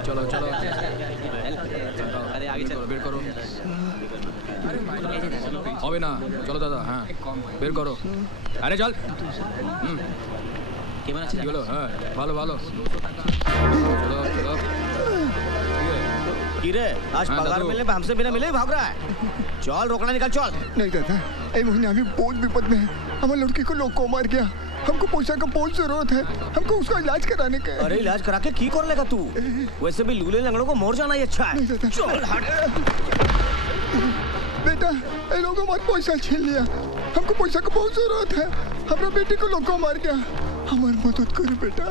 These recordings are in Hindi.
चलो चलो अरे आगे चलो वेट करो হবে না চলো দাদা হ্যাঁ বের করো আরে চল কেমন আছিস চলো হ্যাঁ ভালো ভালো চলো চলো किरे आज पगार मिलने पे हमसे बिना मिले भाग रहा है चल रोकना निकल चल नहीं दादा ये महीने आगे बहुत विपद में है हमारे लड़की को लोग को मार गया हमको पैसा का बहुत जरूरत है हमको उसका इलाज कराने का अरे इलाज करा के की कर लेगा तू वैसे भी लूले लंगड़ों को मोर जाना ही अच्छा है चल हट बेटा ये लोगों हमारे पैसा छीन लिया हमको पैसा का बहुत जरूरत है हमारे बेटे को लोग को मार गया हमारी मदद करो बेटा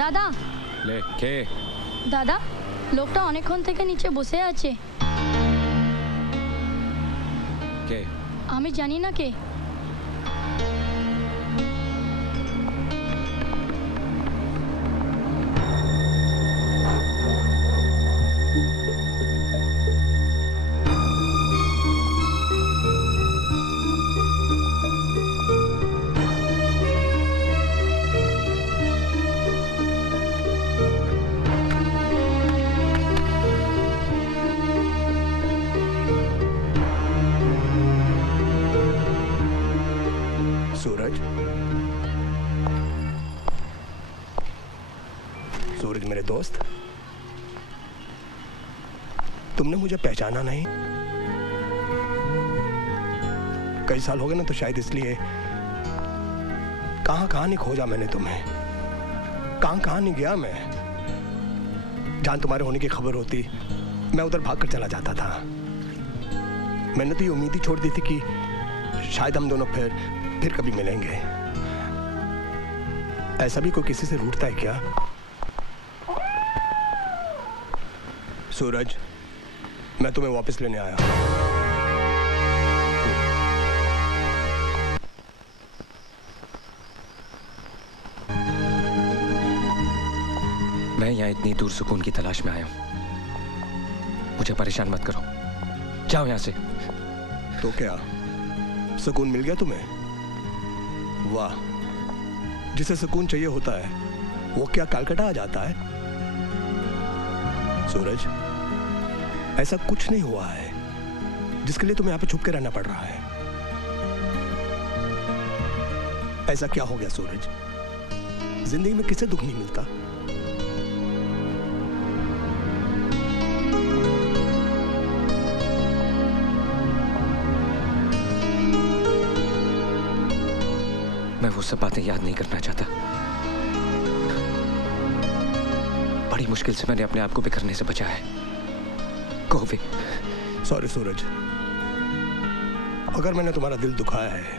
দাদা লে কে দাদা লোকটা অনেকক্ষণ থেকে নিচে বসে আছে কে আমি জানি না কে सूरज मेरे दोस्त तुमने मुझे पहचाना नहीं कई साल हो गए ना तो शायद इसलिए कहां नहीं खोजा मैंने तुम्हें कहां नहीं गया मैं जहां तुम्हारे होने की खबर होती मैं उधर भागकर चला जाता था मैंने तो ये उम्मीद ही छोड़ दी थी कि शायद हम दोनों फिर कभी मिलेंगे ऐसा भी कोई किसी से रूठता है क्या? सूरज, मैं तुम्हें वापस लेने आया हूं। मैं यहाँ इतनी दूर सुकून की तलाश में आया हूं। मुझे परेशान मत करो, जाओ यहाँ से। तो क्या सुकून मिल गया तुम्हें? वाह, जिसे सुकून चाहिए होता है वो क्या कलकत्ता आ जाता है? सूरज, ऐसा कुछ नहीं हुआ है जिसके लिए तुम्हें यहाँ पे छुप के रहना पड़ रहा है। ऐसा क्या हो गया सूरज? जिंदगी में किसे दुख नहीं मिलता? मैं वो सब बातें याद नहीं करना चाहता। बड़ी मुश्किल से मैंने अपने आप को बिखरने से बचाया है। कहो भी। सॉरी सूरज, अगर मैंने तुम्हारा दिल दुखाया है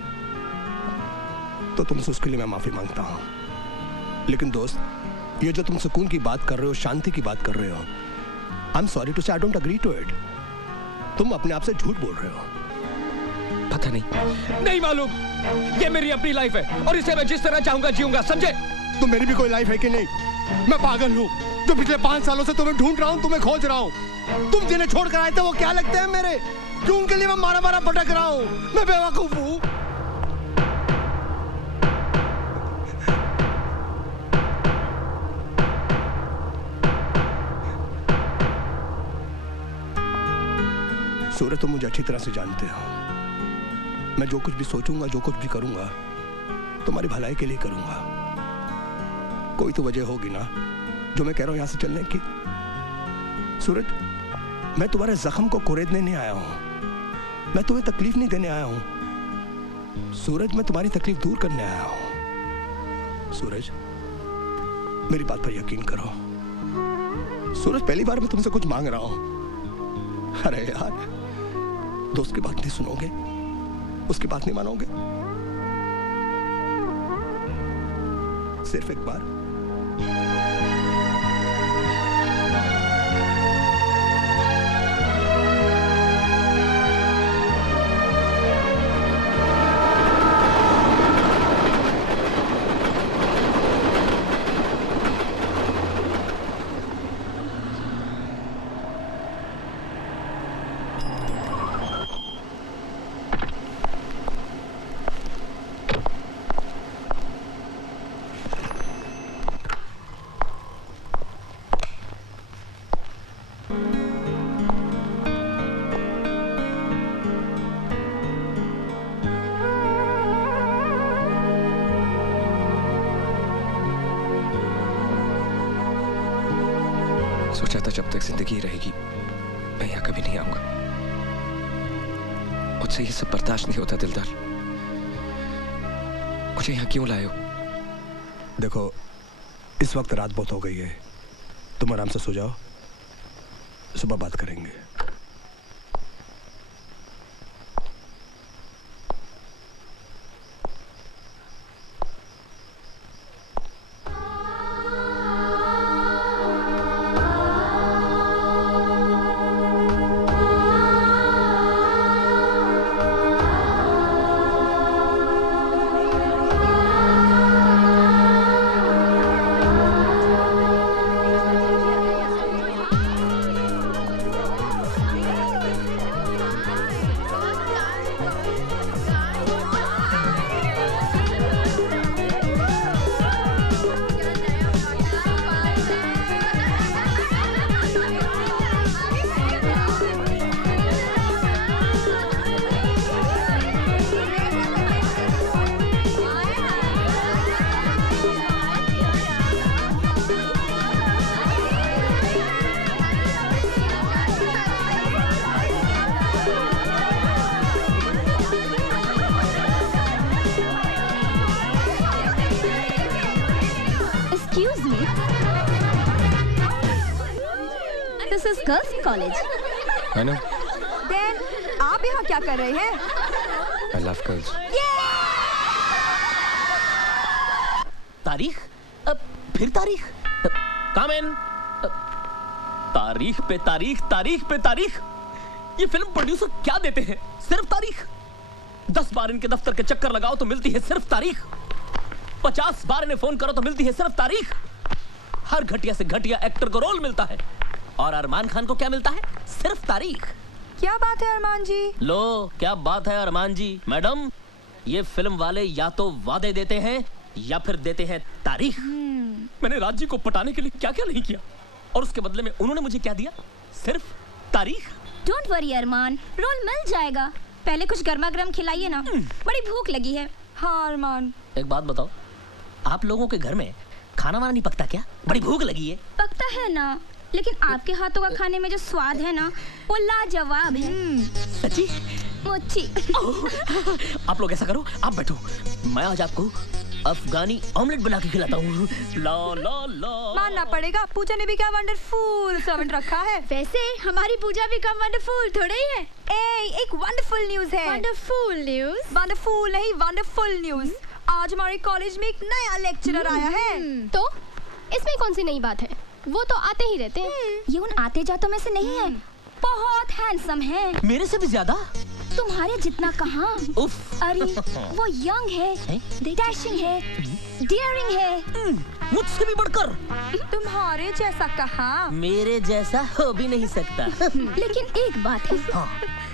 तो तुमसे उसके लिए मैं माफी मांगता हूं। लेकिन दोस्त, ये जो तुम सुकून की बात कर रहे हो, शांति की बात कर रहे हो, I am sorry to say I don't agree to it. तुम अपने आप से झूठ बोल रहे हो। पता नहीं मालूम। ये मेरी अपनी लाइफ है और इसे मैं जिस तरह चाहूंगा जीऊंगा, समझे? तो मेरी भी कोई लाइफ है कि नहीं? मैं पागल हूँ जो पिछले 5 सालों से तुम्हें ढूंढ रहा हूँ, तुम्हें खोज रहा हूँ। तुम जिन्हें छोड़ कर आए थे वो क्या लगते हैं मेरे? क्यों उनके लिए मैं मारा भटक रहा हूँ? मैं बेवकूफ हूँ। सूरज, तुम मुझे अच्छी तरह से जानते हो। मैं जो कुछ भी सोचूंगा, जो कुछ भी करूंगा, तुम्हारी भलाई के लिए करूंगा। कोई तो वजह होगी ना जो मैं कह रहा हूं यहां से चलने की। सूरज, मैं तुम्हारे जख्म को कुरेदने नहीं आया हूं। मैं तुम्हें तकलीफ नहीं देने आया हूं। सूरज, मैं तुम्हारी तकलीफ दूर करने आया हूं। सूरज, मेरी बात पर यकीन करो। सूरज, पहली बार मैं तुमसे कुछ मांग रहा हूं। अरे यार, दोस्त की बात नहीं सुनोगे? उसकी बात नहीं मानोगे? सिर्फ एक बार। सोचा था जब तक जिंदगी रहेगी मैं यहाँ कभी नहीं आऊंगा। मुझसे ये सब बर्दाश्त नहीं होता दिलदार। मुझे यहाँ क्यों लाए हो? देखो, इस वक्त रात बहुत हो गई है, तुम आराम से सो जाओ, सुबह बात करेंगे। Excuse me. This is girls' college. I know. Then आप यहाँ क्या कर रहे हैं? I love girls. तारीख फिर तारीख? कम इन। तारीख पे तारीख, तारीख पे तारीख। ये फिल्म प्रोड्यूसर क्या देते हैं? सिर्फ तारीख। 10 बार इनके दफ्तर के चक्कर लगाओ तो मिलती है सिर्फ तारीख। 50 बार इन्हें फोन करो तो मिलती है सिर्फ तारीख। हर घटिया से घटिया एक्टर को रोल मिलता है और अरमान खान को क्या मिलता है? सिर्फ तारीख। क्या बात है अरमान जी? लो क्या बात है अरमान जी। मैडम, ये फिल्म वाले या तो वादे देते हैं या फिर देते हैं तारीख। मैंने राज जी को पटाने के लिए क्या क्या नहीं किया और उसके बदले में उन्होंने मुझे क्या दिया? सिर्फ तारीख। डोंट वरी अरमान, रोल मिल जाएगा। पहले कुछ गर्मा गर्म खिलाइए ना, बड़ी भूख लगी है। हाँ अरमान। एक बात बताओ, आप लोगों के घर में खाना वाना नहीं पकता क्या? बड़ी भूख लगी है। पकता है ना, लेकिन आपके हाथों का खाने में जो स्वाद है ना, वो लाजवाब है। सच्ची? मुच्छी। आप लोग ऐसा करो, आप बैठो, मैं आज आपको अफगानी ऑमलेट बना के खिलाता हूँ। ला ला ला। मानना पड़ेगा, पूजा ने भी क्या वंडरफुल सर्वेंट रखा है। वैसे हमारी पूजा भी कम वंडरफुल थोड़ा ही है। एक वंडरफुल न्यूज है। Wonderful news? वंडरफुल नहीं, वंडरफुल न्यूज। आज हमारे कॉलेज में एक नया लेक्चरर आया है। तो इसमें कौन सी नई बात है? वो तो आते ही रहते हैं। ये उन आते जातों में से नहीं है, बहुत हैंडसम है। मेरे से भी ज्यादा? तुम्हारे जितना कहाँ। उफ। अरे वो यंग है, डैशिंग है, डेयरिंग है। मुझसे भी बढ़कर। तुम्हारे जैसा कहाँ। मेरे जैसा हो भी नहीं सकता। लेकिन एक बात है, हाँ।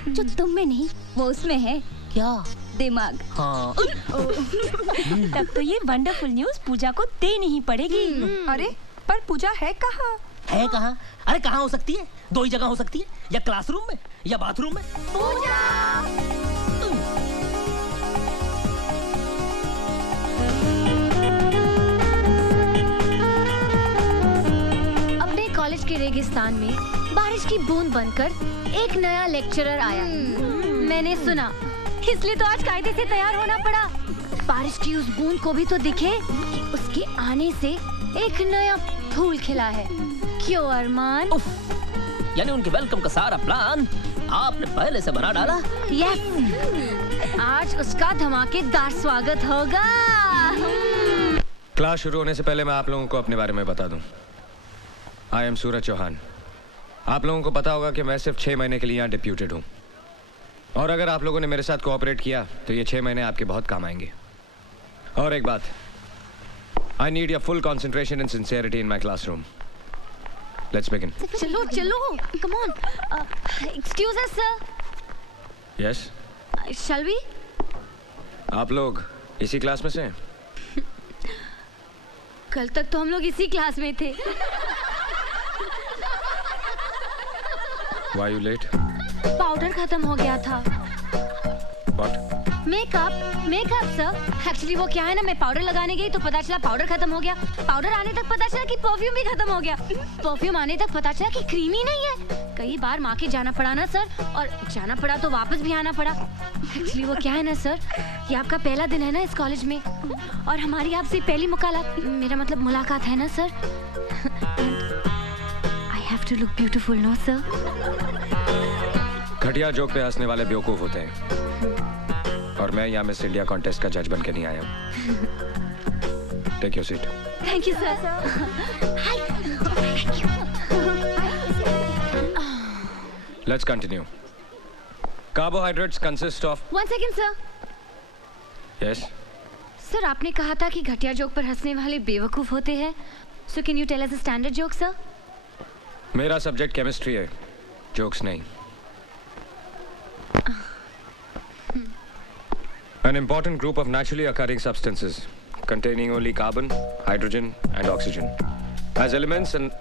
जो तुम में नहीं वो उसमें है। क्या? दिमाग। हाँ। तब तो ये वंडरफुल न्यूज पूजा को देनी ही पड़ेगी। अरे पर पूजा है कहाँ? है कहाँ? अरे कहाँ हो सकती है? 2 ही जगह हो सकती है, या क्लासरूम में या बाथरूम में। पूजा। अपने कॉलेज के रेगिस्तान में बारिश की बूंद बनकर एक नया लेक्चरर आया। मैंने सुना, इसलिए तो आज कायदे से तैयार होना पड़ा। बारिश की उस बूंद को भी तो दिखे कि उसके आने से एक नया फूल खिला है। क्यों अरमान? यानी उनके वेलकम का सारा प्लान आपने पहले से बना डाला? यस, आज उसका धमाकेदार स्वागत होगा। क्लास शुरू होने से पहले मैं आप लोगों को अपने बारे में बता दूं। आई एम सूरज चौहान। आप लोगों को पता होगा कि मैं सिर्फ 6 महीने के लिए यहाँ डिप्यूटेड हूँ, और अगर आप लोगों ने मेरे साथ कोऑपरेट किया तो ये 6 महीने आपके बहुत काम आएंगे। और एक बात, I need your full concentration and sincerity in my classroom. Let's begin. चलो चलो, come on. Excuse us, sir. Yes. Shall we? आप लोग इसी क्लास में से हैं? कल तक तो हम लोग इसी क्लास में थे। Why you late? पाउडर खत्म हो गया था। What? Makeup sir. एक्चुअली वो क्या है ना, मैं पाउडर लगाने गई तो पता चला पाउडर खत्म हो गया। पाउडर आने तक पता चला कि परफ्यूम भी खत्म हो गया। परफ्यूम आने तक पता चला कि क्रीम ही नहीं है। कई बार माँ के जाना पड़ा ना सर, और जाना पड़ा तो वापस भी आना पड़ा। एक्चुअली वो क्या है ना सर, ये आपका पहला दिन है ना इस कॉलेज में, और हमारी आपसे पहली मुलाकात है ना sir. I have to look beautiful no sir. घटिया जोक पे हंसने वाले बेवकूफ होते हैं, और मैं यहाँ मिस इंडिया कॉन्टेस्ट का जज बन के नहीं आया हूँ। Take your seat. Thank you sir. Let's continue. Carbohydrates consist of. 1 second sir. Yes sir, आपने कहा था कि घटिया जोक पर हंसने वाले बेवकूफ होते हैं। So can you tell us a standard joke sir? मेरा सब्जेक्ट केमिस्ट्री है, जोक्स नहीं। An important group of naturally occurring substances containing only carbon, hydrogen, and oxygen as elements and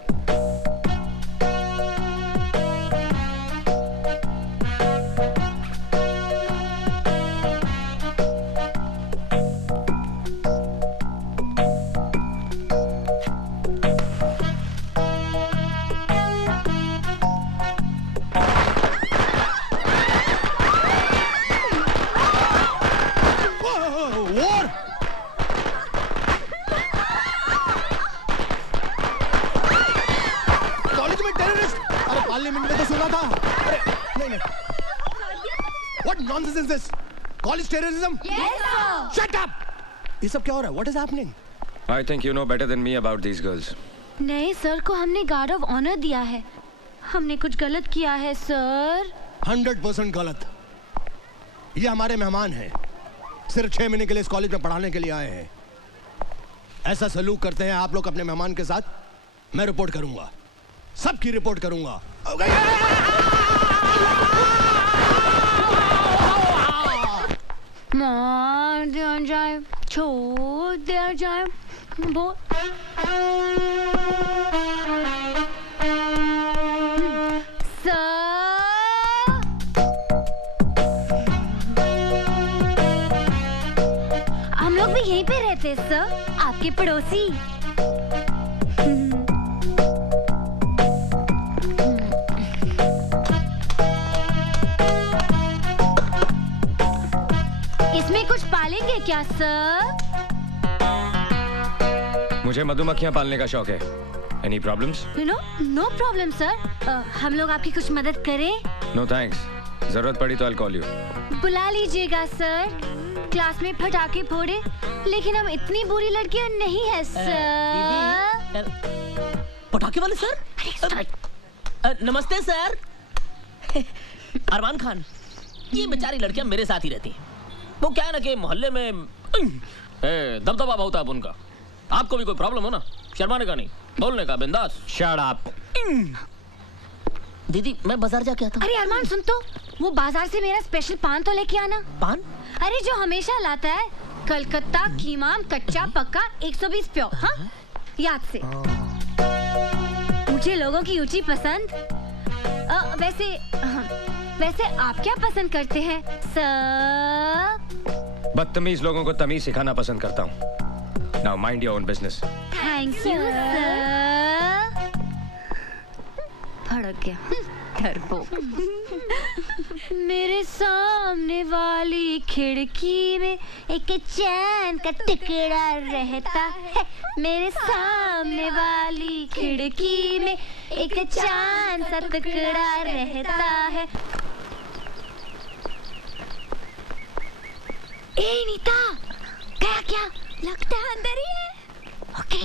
nonsense is this? College terrorism? Yes, sir. Shut up! ये सब क्या हो रहा है? What is happening? I think you know better than me about these girls. नहीं सर को हमने गार्ड ऑफ ऑनर दिया है। हमने कुछ गलत किया है सर। 100% गलत। ये हमारे मेहमान हैं, सिर्फ 6 महीने के लिए इस कॉलेज में पढ़ाने के लिए आए हैं। ऐसा सलूक करते हैं आप लोग अपने मेहमान के साथ, मैं रिपोर्ट करूंगा, सबकी रिपोर्ट करूंगा। मार दिया जाए, छोड़ दिया जाए, वो हम लोग भी यहीं पे रहते हैं सर, आपके पड़ोसी। इसमें कुछ पालेंगे क्या सर? मुझे मधुमक्खियां पालने का शौक है। Any problems? No problem sir. हम लोग आपकी कुछ मदद करें? No thanks. जरूरत पड़ी तो I'll call you. बुला लीजिएगा सर। क्लास में पटाखे फोड़े, लेकिन हम इतनी बुरी लड़कियां नहीं है सर। पटाखे वाले सर? नमस्ते सर। अरमान खान, ये बेचारी लड़कियां मेरे साथ ही रहती हैं। वो क्या है ना कि मोहल्ले में दबदबा बहुत है अब उनका। आपको भी कोई प्रॉब्लम हो ना, शर्माने का नहीं, बोलने का, बिंदास। Shut up. दीदी मैं बाजार जाके आता हूँ। अरे अरमान सुन तो, वो बाजार से मेरा स्पेशल पान तो लेके आना। पान? अरे जो हमेशा लाता है, कलकत्ता कीमाम कच्चा पक्का 120 प्योर। हाँ याद से। मुझे लोगों की ऊंची पसंद। वैसे आप क्या पसंद करते हैं सर? बदतमीज लोगों को तमीज सिखाना पसंद करता हूँ। Now mind your own business. Thank you sir. भड़क गया डरपोक। मेरे सामने वाली खिड़की में एक चैन का टुकड़ा रहता है। मेरे सामने वाली खिड़की में एक चांद सा टुकड़ा रहता है। ए नीता, गया क्या? लगता है अंदर ही है। ओके।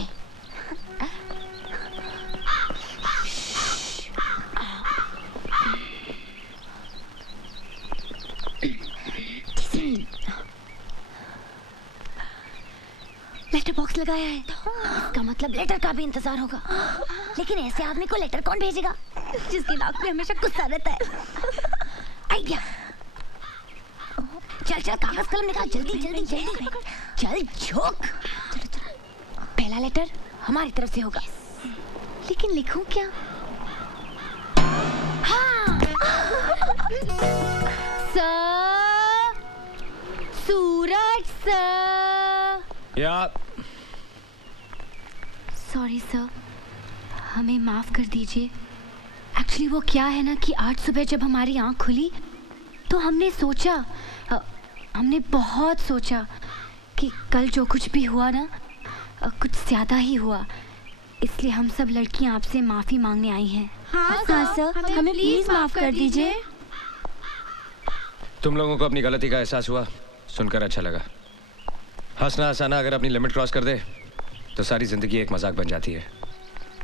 लेटर बॉक्स लगाया है, इसका मतलब लेटर का भी इंतजार होगा। लेकिन ऐसे आदमी को लेटर कौन भेजेगा जिसकी नाक में हमेशा गुस्सा रहता है? आइडिया। चल चल कागज कलम निकाल, जल्दी जल्दी जल्दी। चल झोंक। पहला लेटर हमारी तरफ से होगा, लेकिन लिखूं क्या? हाँ। सर, सूरज सर। या सॉरी सर, हमें माफ कर दीजिए। एक्चुअली वो क्या है ना कि आज सुबह जब हमारी आंख खुली तो हमने बहुत सोचा कि कल जो कुछ भी हुआ ना कुछ ज़्यादा ही हुआ, इसलिए हम सब लड़कियां आपसे माफ़ी मांगने आई हैं। हाँ सर, हमें प्लीज माफ कर दीजिए। तुम लोगों को अपनी गलती का एहसास हुआ, सुनकर अच्छा लगा। हंसना हंसाना अगर अपनी लिमिट क्रॉस कर दे तो सारी जिंदगी एक मजाक बन जाती है।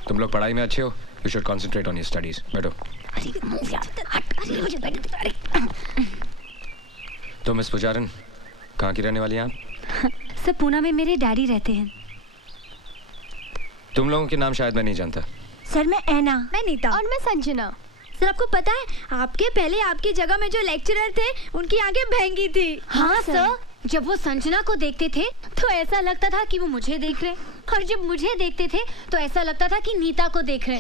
तुम लोग पढ़ाई में अच्छे हो, you should concentrate on your studies. बैठो। तो मिस पुजारन, कहाँ की रहने वाली हैं आप? सर पूना में मेरे डैडी रहते हैं। तुम लोगों के नाम शायद मैं नहीं जानता। सर मैं ऐना। मैं नीता। और मैं संजना। सर आपको पता है, आपके पहले आपकी जगह में जो लेक्चरर थे उनकी आंखें भैंगी थी। हाँ सर, जब वो संजना को देखते थे तो ऐसा लगता था कि वो मुझे देख रहे, और जब मुझे देखते थे तो ऐसा लगता था कि नीता को देख रहे।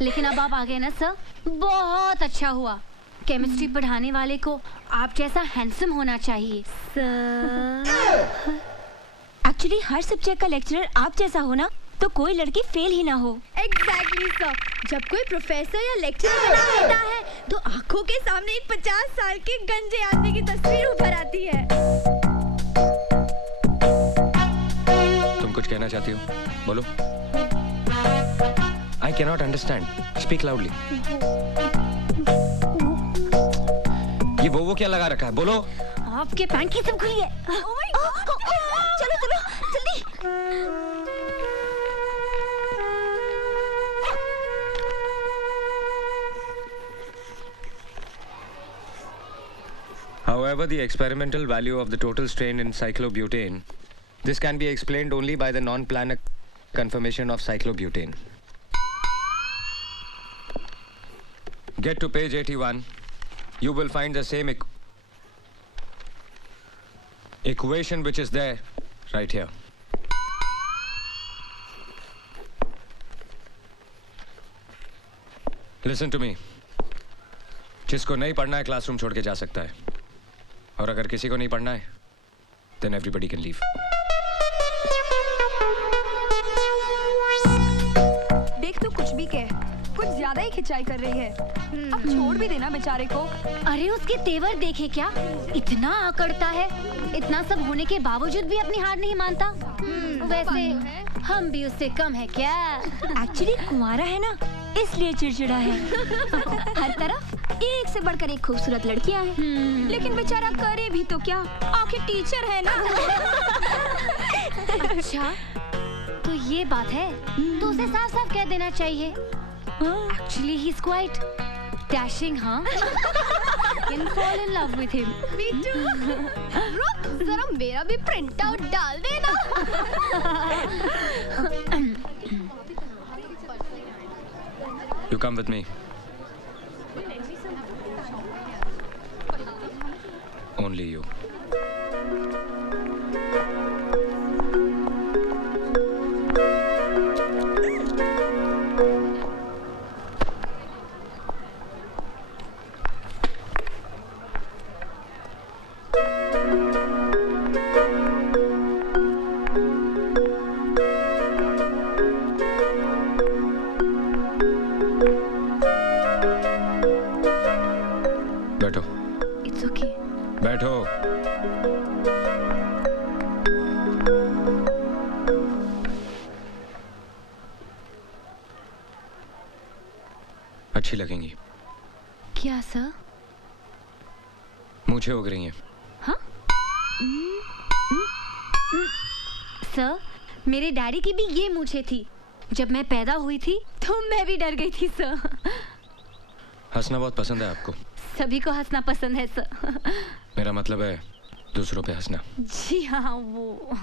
लेकिन अब आप आ गए ना सर, बहुत अच्छा हुआ। केमिस्ट्री पढ़ाने वाले को आप जैसा हैंडसम होना चाहिए सर। एक्चुअली हर सब्जेक्ट का लेक्चरर आप जैसा हो ना तो कोई लड़की फेल ही ना हो। एग्जैक्टली सर, जब कोई प्रोफेसर या लेक्चरर बना होता है तो आंखों के सामने एक 50 साल के गंजे आदमी की तस्वीर उभर आती है। तुम कुछ कहना चाहती हो? बोलो। I cannot understand. Speak loudly. ये वो क्या लगा रखा है? बोलो। आपके पैंट की सब खुली है। चलो चलो जल्दी। However, the experimental value of the total strain in cyclobutane, this can be explained only by the non-planar conformation of cyclobutane. Get to page 81. You will find the same equation which is there right here. Listen to me. जिसको नहीं पढ़ना है क्लासरूम छोड़ के जा सकता है, और अगर किसी को नहीं पढ़ना है then everybody can leave. देख तू कुछ भी कह, कुछ ज्यादा ही खिंचाई कर रही है। अब छोड़ भी देना बेचारे को। अरे उसके तेवर देखे क्या, इतना आकड़ता है, इतना सब होने के बावजूद भी अपनी हार नहीं मानता। वैसे हम भी उससे कम है क्या? एक्चुअली कुंवारा है ना, इसलिए चिड़चिड़ा है। हर तरफ एक से बढ़कर एक खूबसूरत लड़कियां हैं, लेकिन बेचारा करे भी तो क्या, आखिर टीचर है ना। अच्छा, तो ये बात है, तो उसे साफ साफ कह देना चाहिए। Actually, he's quite dashing, huh? Can fall in love with him. Me too. रुक, जरा मेरा भी प्रिंट आउट डाल देना। You come with me. Only you. बैठो। It's okay. बैठो। अच्छी लगेंगी। क्या सर? मूंछें उग रही हैं। हाँ? सर, मेरे डैडी की भी ये मूंछें थी। जब मैं पैदा हुई थी तो मैं भी डर गई थी सर। हंसना बहुत पसंद है आपको। सभी को हंसना पसंद है सर। मेरा मतलब है दूसरों पे हंसना। जी हाँ, वो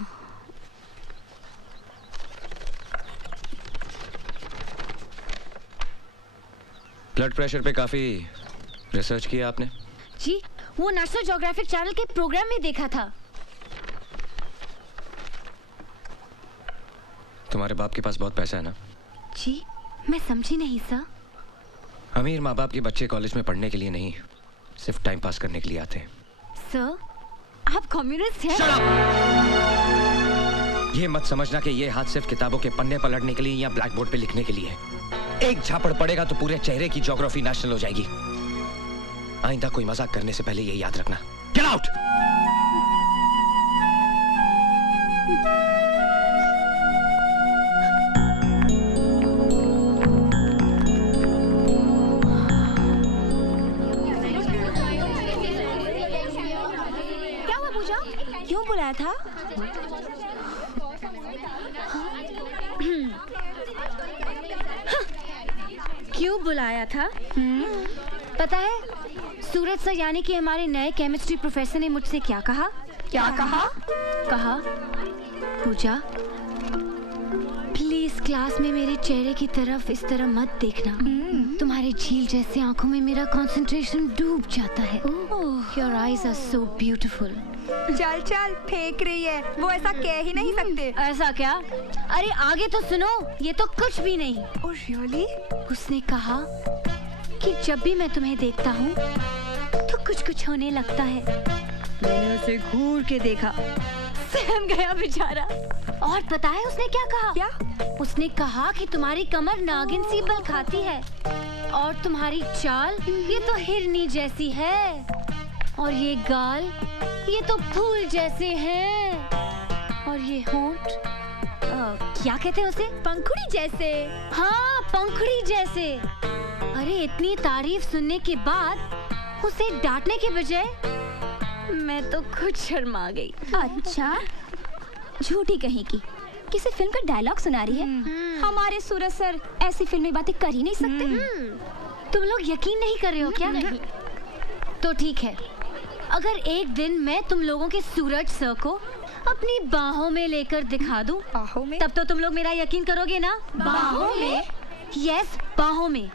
ब्लड प्रेशर पे काफी रिसर्च किया आपने? जी, वो नेशनल ज्योग्राफिक चैनल के प्रोग्राम में देखा था। तुम्हारे बाप के पास बहुत पैसा है ना? जी, मैं समझी नहीं सर। अमीर माँ बाप के बच्चे कॉलेज में पढ़ने के लिए नहीं, सिर्फ टाइम पास करने के लिए आते हैं। सर, आप कम्युनिस्ट हैं? Shut up! ये मत समझना कि ये हाथ सिर्फ किताबों के पन्ने पलटने के लिए या ब्लैक बोर्ड पे लिखने के लिए है। एक झापड़ पड़ेगा तो पूरे चेहरे की ज्योग्राफी नेशनल हो जाएगी। आइंदा कोई मजाक करने से पहले ये याद रखना। Get out! क्या हुआ पूजा? क्यों बुलाया था? क्यों बुलाया था? पता है, सूरज सर यानी कि हमारे नए केमिस्ट्री प्रोफेसर ने मुझसे क्या कहा? क्या कहा? कहा, पूजा प्लीज क्लास में मेरे चेहरे की तरफ इस तरह मत देखना। तुम्हारे झील जैसे आंखों में मेरा कंसंट्रेशन डूब जाता है। Your eyes are so beautiful. चल चल, फेंक रही है, वो ऐसा कह ही नहीं सकते। ऐसा क्या? अरे आगे तो सुनो, ये तो कुछ भी नहीं। Oh really? उसने कहा कि जब भी मैं तुम्हें देखता हूँ तो कुछ कुछ होने लगता है। मैंने उसे घूर के देखा, सहम गया बेचारा। और पता है उसने क्या कहा? क्या? उसने कहा कि तुम्हारी कमर नागिन सी बल खाती है और तुम्हारी चाल ये तो हिरनी जैसी है और ये गाल ये तो फूल जैसे हैं और ये होंठ क्या कहते हैं उसे? पंखुड़ी जैसे। हाँ, पंखुड़ी जैसे। अरे इतनी तारीफ सुनने के बाद उसे डांटने के बजाय मैं तो खुद शर्मा गई। अच्छा, झूठी कहीं की किसी फिल्म का डायलॉग सुना रही है। हमारे सूरज सर ऐसी फिल्मी बातें कर ही नहीं सकते। तुम लोग यकीन नहीं कर रहे हो क्या? नहीं। तो ठीक है, अगर एक दिन मैं तुम लोगों के सूरज सर को अपनी बाहों में लेकर दिखा दूं, बाहों में? तब तो तुम लोग मेरा यकीन करोगे ना? बाहों में? यस, बाहों में,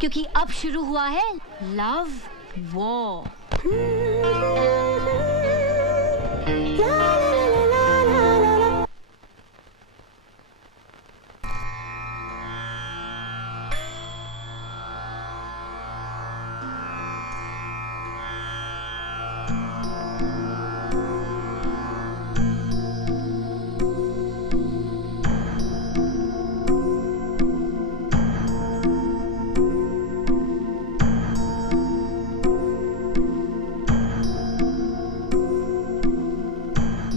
क्योंकि अब शुरू हुआ है लव वॉर।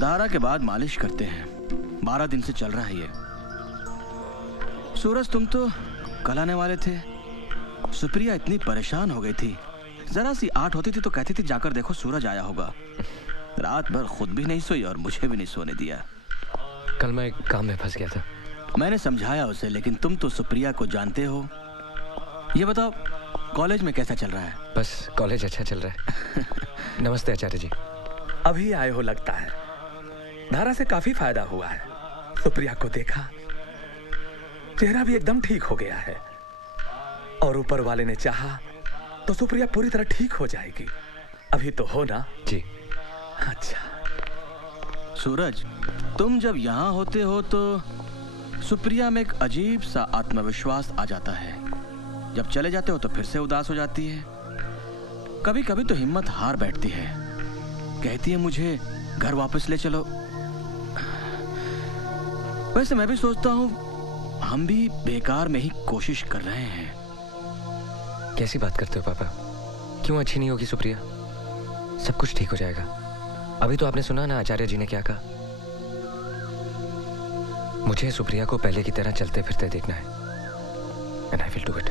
धारा के बाद मालिश करते हैं। 12 दिन से चल रहा है ये। सूरज, तुम तो कल आने वाले थे। सुप्रिया इतनी परेशान हो गई थी, जरा सी आठ होती थी तो कहती थी जाकर देखो सूरज आया होगा। रात भर खुद भी नहीं सोई और मुझे भी नहीं सोने दिया। कल मैं एक काम में फंस गया था। मैंने समझाया उसे, लेकिन तुम तो सुप्रिया को जानते हो। ये बताओ, कॉलेज में कैसा चल रहा है? बस कॉलेज अच्छा चल रहा है। नमस्ते आचार्य जी। अभी आए हो लगता है। धारा से काफी फायदा हुआ है। सुप्रिया को देखा, चेहरा भी एकदम ठीक हो गया है, और ऊपर वाले ने चाहा तो सुप्रिया पूरी तरह ठीक हो जाएगी। अभी तो हो ना? जी। अच्छा सूरज, तुम जब यहाँ होते हो तो सुप्रिया में एक अजीब सा आत्मविश्वास आ जाता है। जब चले जाते हो तो फिर से उदास हो जाती है। कभी कभी तो हिम्मत हार बैठती है, कहती है मुझे घर वापस ले चलो। वैसे मैं भी सोचता हूँ हम भी बेकार में ही कोशिश कर रहे हैं। कैसी बात करते हो पापा? क्यों अच्छी नहीं होगी सुप्रिया? सब कुछ ठीक हो जाएगा। अभी तो आपने सुना ना आचार्य जी ने क्या कहा। मुझे सुप्रिया को पहले की तरह चलते फिरते देखना है, and I will do it.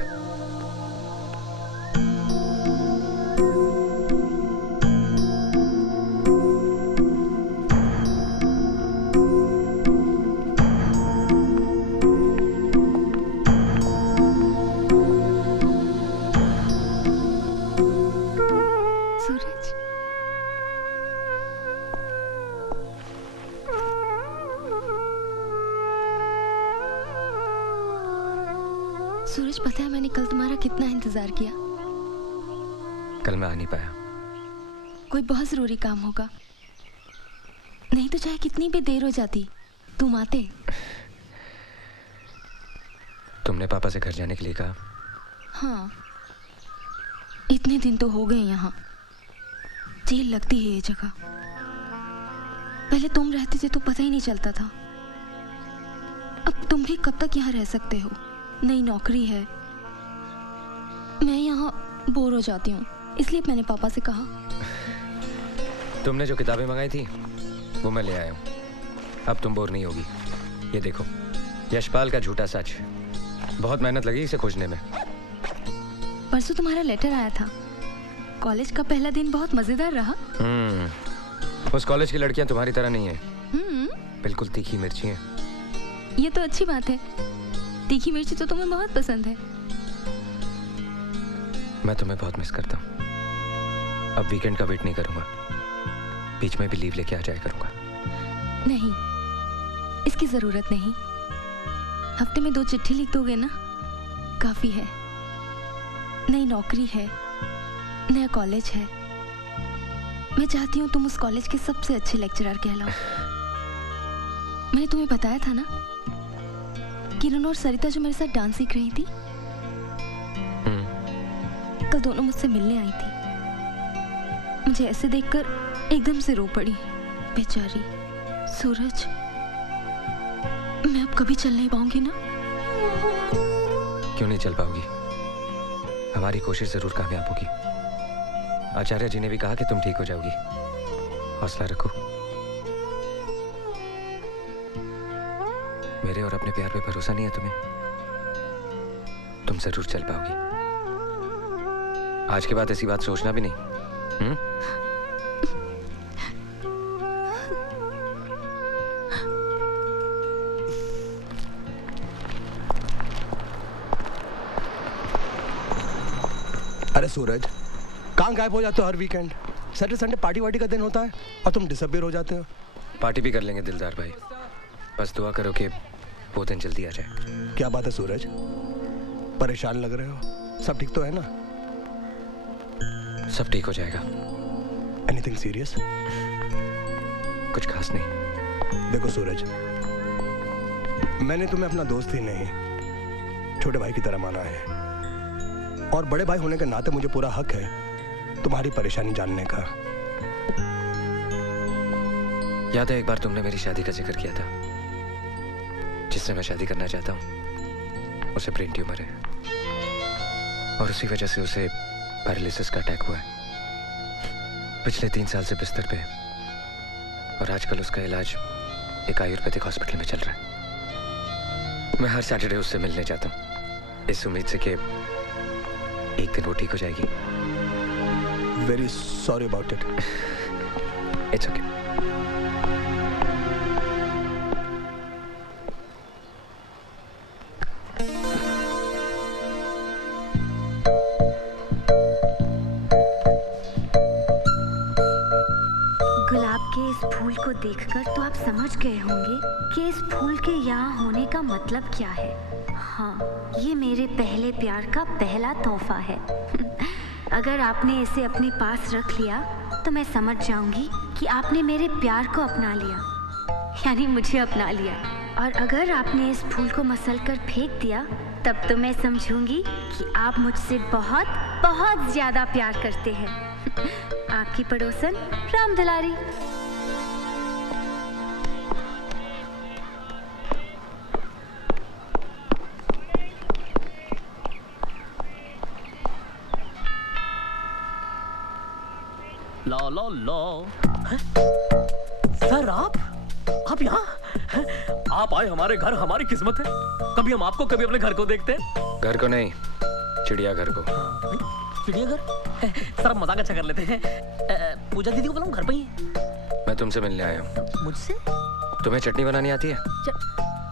Suraj, पता है मैंने कल तुम्हारा कितना इंतजार किया। कल मैं आ नहीं पाया। कोई बहुत जरूरी काम होगा, नहीं तो चाहे कितनी भी देर हो जाती तुम आते। तुमने पापा से घर जाने के लिए कहा? हाँ, इतने दिन तो हो गए यहाँ। जेल लगती है ये जगह। पहले तुम रहते थे तो पता ही नहीं चलता था। अब तुम भी कब तक यहाँ रह सकते हो? नई नौकरी है। मैं यहाँ बोर हो जाती हूँ, इसलिए मैंने पापा से कहा। तुमने जो किताबें मंगाई थी वो मैं ले आया हूँ। अब तुम बोर नहीं होगी। ये देखो, यशपाल का झूठा सच। बहुत मेहनत लगी इसे खोजने में। परसों तुम्हारा लेटर आया था। कॉलेज का पहला दिन बहुत मजेदार रहा। उस कॉलेज की लड़कियां तुम्हारी तरह नहीं है। बिल्कुल तीखी मिर्ची हैं। ये तो अच्छी बात है। तीखी मिर्ची तो तुम्हें बहुत पसंद है। मैं तुम्हें बहुत मिस करता हूँ। अब वीकेंड का वेट नहीं करूंगा, बीच में भी लीव लेके आ जाया करूंगा। नहीं, इसकी जरूरत नहीं। हफ्ते में 2 चिट्ठी लिख दोगे ना, काफी है। नई नौकरी है, नया कॉलेज है। मैं चाहती हूँ तुम उस कॉलेज के सबसे अच्छे लेक्चरर कहलाओ। मैंने तुम्हें बताया था ना, किरण और सरिता जो मेरे साथ डांस सीख रही थी, कल दोनों मुझसे मिलने आई थी। मुझे ऐसे देखकर एकदम से रो पड़ी। बेचारी। सूरज, मैं अब कभी चल नहीं पाऊंगी ना? क्यों नहीं चल पाओगी? हमारी कोशिश जरूर कामयाब होगी। आचार्य जी ने भी कहा कि तुम ठीक हो जाओगी। हौसला रखो। मेरे और अपने प्यार पे भरोसा नहीं है तुम्हें? तुम जरूर चल पाओगी। आज के बाद ऐसी बात सोचना भी नहीं। अरे सूरज, कहाँ गायब हो जाते हो हर वीकेंड? सैटरडे संडे पार्टी वार्टी का दिन होता है और तुम डिसअपियर हो जाते हो। पार्टी भी कर लेंगे दिलदार भाई, बस दुआ करो कि वो दिन जल्दी आ जाए। क्या बात है सूरज, परेशान लग रहे हो? सब ठीक तो है ना? सब ठीक हो जाएगा। Anything serious? कुछ खास नहीं। देखो सूरज, मैंने तुम्हें अपना दोस्त ही नहीं छोटे भाई की तरह माना है, और बड़े भाई होने के नाते मुझे पूरा हक है तुम्हारी परेशानी जानने का। याद है एक बार तुमने मेरी शादी का जिक्र किया था? जिससे मैं शादी करना चाहता हूँ उसे ब्रेन ट्यूमर है, और उसी वजह से उसे पैरालिसिस का अटैक हुआ है। पिछले 3 साल से बिस्तर पे है, और आजकल उसका इलाज एक आयुर्वेदिक हॉस्पिटल में चल रहा है। मैं हर सैटरडे उससे मिलने जाता हूँ, इस उम्मीद से कि एक दिन वो ठीक हो जाएगी। Very sorry about it. It's okay. गुलाब के इस फूल को देखकर तो आप समझ गए होंगे कि इस फूल के यहाँ होने का मतलब क्या है। हाँ, ये मेरे पहले प्यार का पहला तोहफा है। अगर आपने इसे अपने पास रख लिया तो मैं समझ जाऊंगी कि आपने मेरे प्यार को अपना लिया, यानी मुझे अपना लिया। और अगर आपने इस फूल को मसल कर फेंक दिया तब तो मैं समझूंगी कि आप मुझसे बहुत बहुत ज्यादा प्यार करते हैं। आपकी पड़ोसन राम दुलारी। लो लो लो। सर आप यहाँ? आप आए हमारे घर, हमारी किस्मत है। कभी हम आपको, कभी अपने घर को देखते हैं। घर को नहीं, चिड़ियाघर को। चिड़ियाघर? सर अब मजाक अच्छा कर लेते हैं। पूजा दीदी को बुलाऊं, घर पे ही? मैं तुमसे मिलने आया हूँ। मुझसे? तुम्हें चटनी बनानी आती है?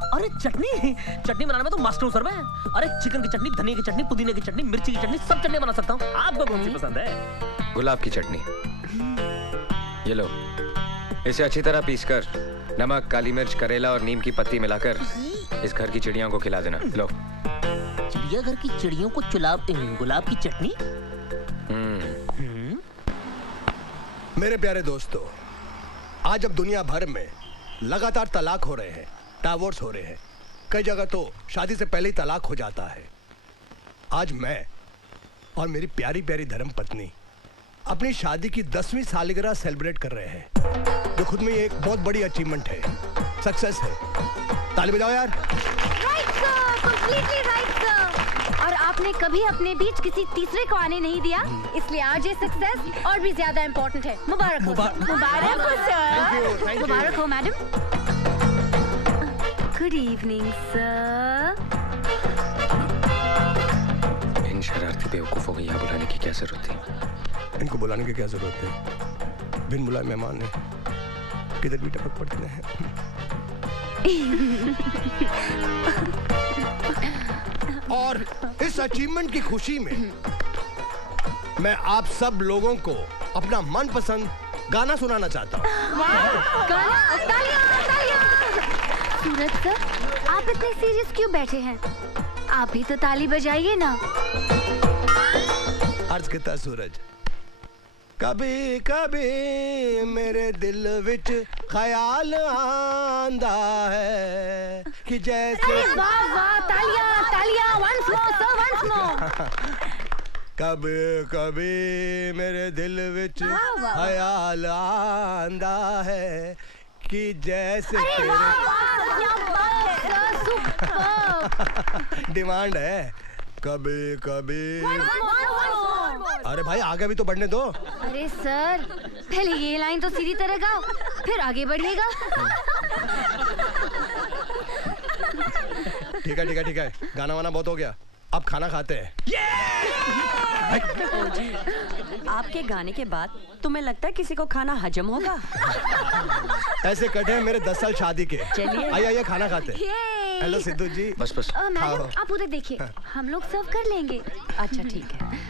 अरे चटनी बनाने में तो मास्टर हूँ सर मैं। अरे चिकन की चटनी, धनिया की चटनी, पुदीने की चटनी, मिर्ची की चटनी, सब चटनी बना सकता हूँ। आपको कौन सी पसंद है? गुलाब की चटनी। ये लो, इसे अच्छी तरह पीसकर नमक, काली मिर्च, करेला और नीम की पत्ती मिलाकर इस घर की चिड़ियों को खिला देना। लो। चिड़ियाघर की चिड़ियों को गुलाब की चटनी? मेरे प्यारे दोस्तों, आज अब दुनिया भर में लगातार तलाक हो रहे हैं, डाइवोर्स हो रहे हैं, कई जगह तो शादी से पहले ही तलाक हो जाता है। आज मैं और मेरी प्यारी प्यारी धर्म पत्नी अपनी शादी की 10वीं सालगिरह सेलिब्रेट कर रहे हैं, जो खुद में एक बहुत बड़ी अचीवमेंट है, सक्सेस है। ताली बजाओ यार। Right sir, completely right sir. और आपने कभी अपने बीच किसी तीसरे को आने नहीं दिया, इसलिए आज ये सक्सेस और भी ज्यादा इम्पोर्टेंट है। मुबारक हो सर। मुबारक हो मैडम। Good evening sir. इन शरारती बेवकूफों को यहाँ बुलाने की क्या जरूरत थी? इनको बुलाने की क्या जरूरत है? बिन बुलाए मेहमान ने किधर भी टपक पड़ते हैं। और इस अचीवमेंट की खुशी में मैं आप सब लोगों को अपना मनपसंद गाना सुनाना चाहता हूँ। सूरज सर, आप इतने सीरियस क्यों बैठे हैं? आप ही तो ताली बजाइए ना। अर्ज किता सूरज, कभी कभी मेरे दिल विच ख्याल आंदा है कि जैसे वाह वाह, तालियां तालियां, once more sir, once more। कभी कभी मेरे दिल विच ख्याल आंदा है कि जैसे डिमांड है कभी कभी। अरे भाई आगे भी तो बढ़ने दो। अरे सर, पहले ये लाइन तो सीधी तरह गाओ, फिर आगे बढ़िएगा। ठीक है ठीक है ठीक है, गाना वाना बहुत हो गया, अब खाना खाते हैं। आपके गाने के बाद तुम्हें लगता है किसी को खाना हजम होगा? ऐसे कटे हैं मेरे 10 साल शादी के। चलिए आइए आइए खाना खाते हैं। हेलो सिद्धू जी। बस बस। मैडम आप उधर देखिए, हम लोग सर्व कर लेंगे। अच्छा ठीक है।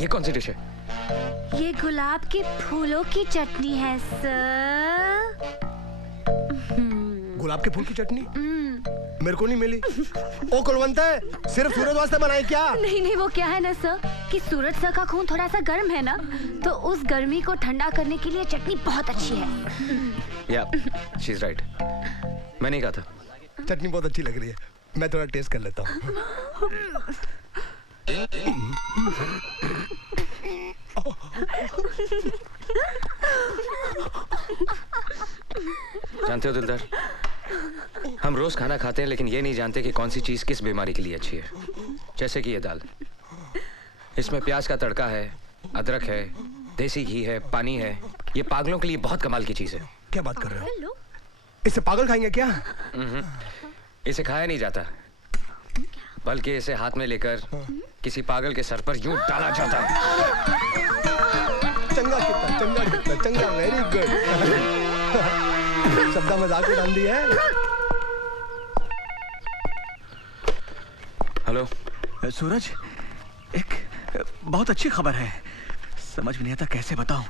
ये कौन सी डिश है? ये गुलाब के फूलों की चटनी है सर। गुलाब के फूल की चटनी मेरे को नहीं मिली। ओ कुलवंत है, सिर्फ सूरज वास्ते बनाई क्या? नहीं नहीं, वो क्या है ना सर कि सूरज सर का खून थोड़ा सा गर्म है ना, तो उस गर्मी को ठंडा करने के लिए चटनी बहुत अच्छी है। या शी इज राइट, मैं नहीं कहा था। चटनी बहुत अच्छी लग रही है, मैं थोड़ा टेस्ट कर लेता हूँ। जानते हो दिलदार, हम रोज खाना खाते हैं लेकिन ये नहीं जानते कि कौन सी चीज किस बीमारी के लिए अच्छी है। जैसे कि ये दाल, इसमें प्याज का तड़का है, अदरक है, देसी घी है, पानी है। ये पागलों के लिए बहुत कमाल की चीज है। क्या बात कर रहे हो? इससे पागल खाएंगे क्या? इसे खाया नहीं जाता, बल्कि इसे हाथ में लेकर किसी पागल के सर पर यूं डाला जाता है। चंगा कितना, चंगा कितना, चंगा, वेरी गुड। शब्दा मजाक उड़ा दी है। हेलो सूरज, एक बहुत अच्छी खबर है। समझ में नहीं आता कैसे बताऊं।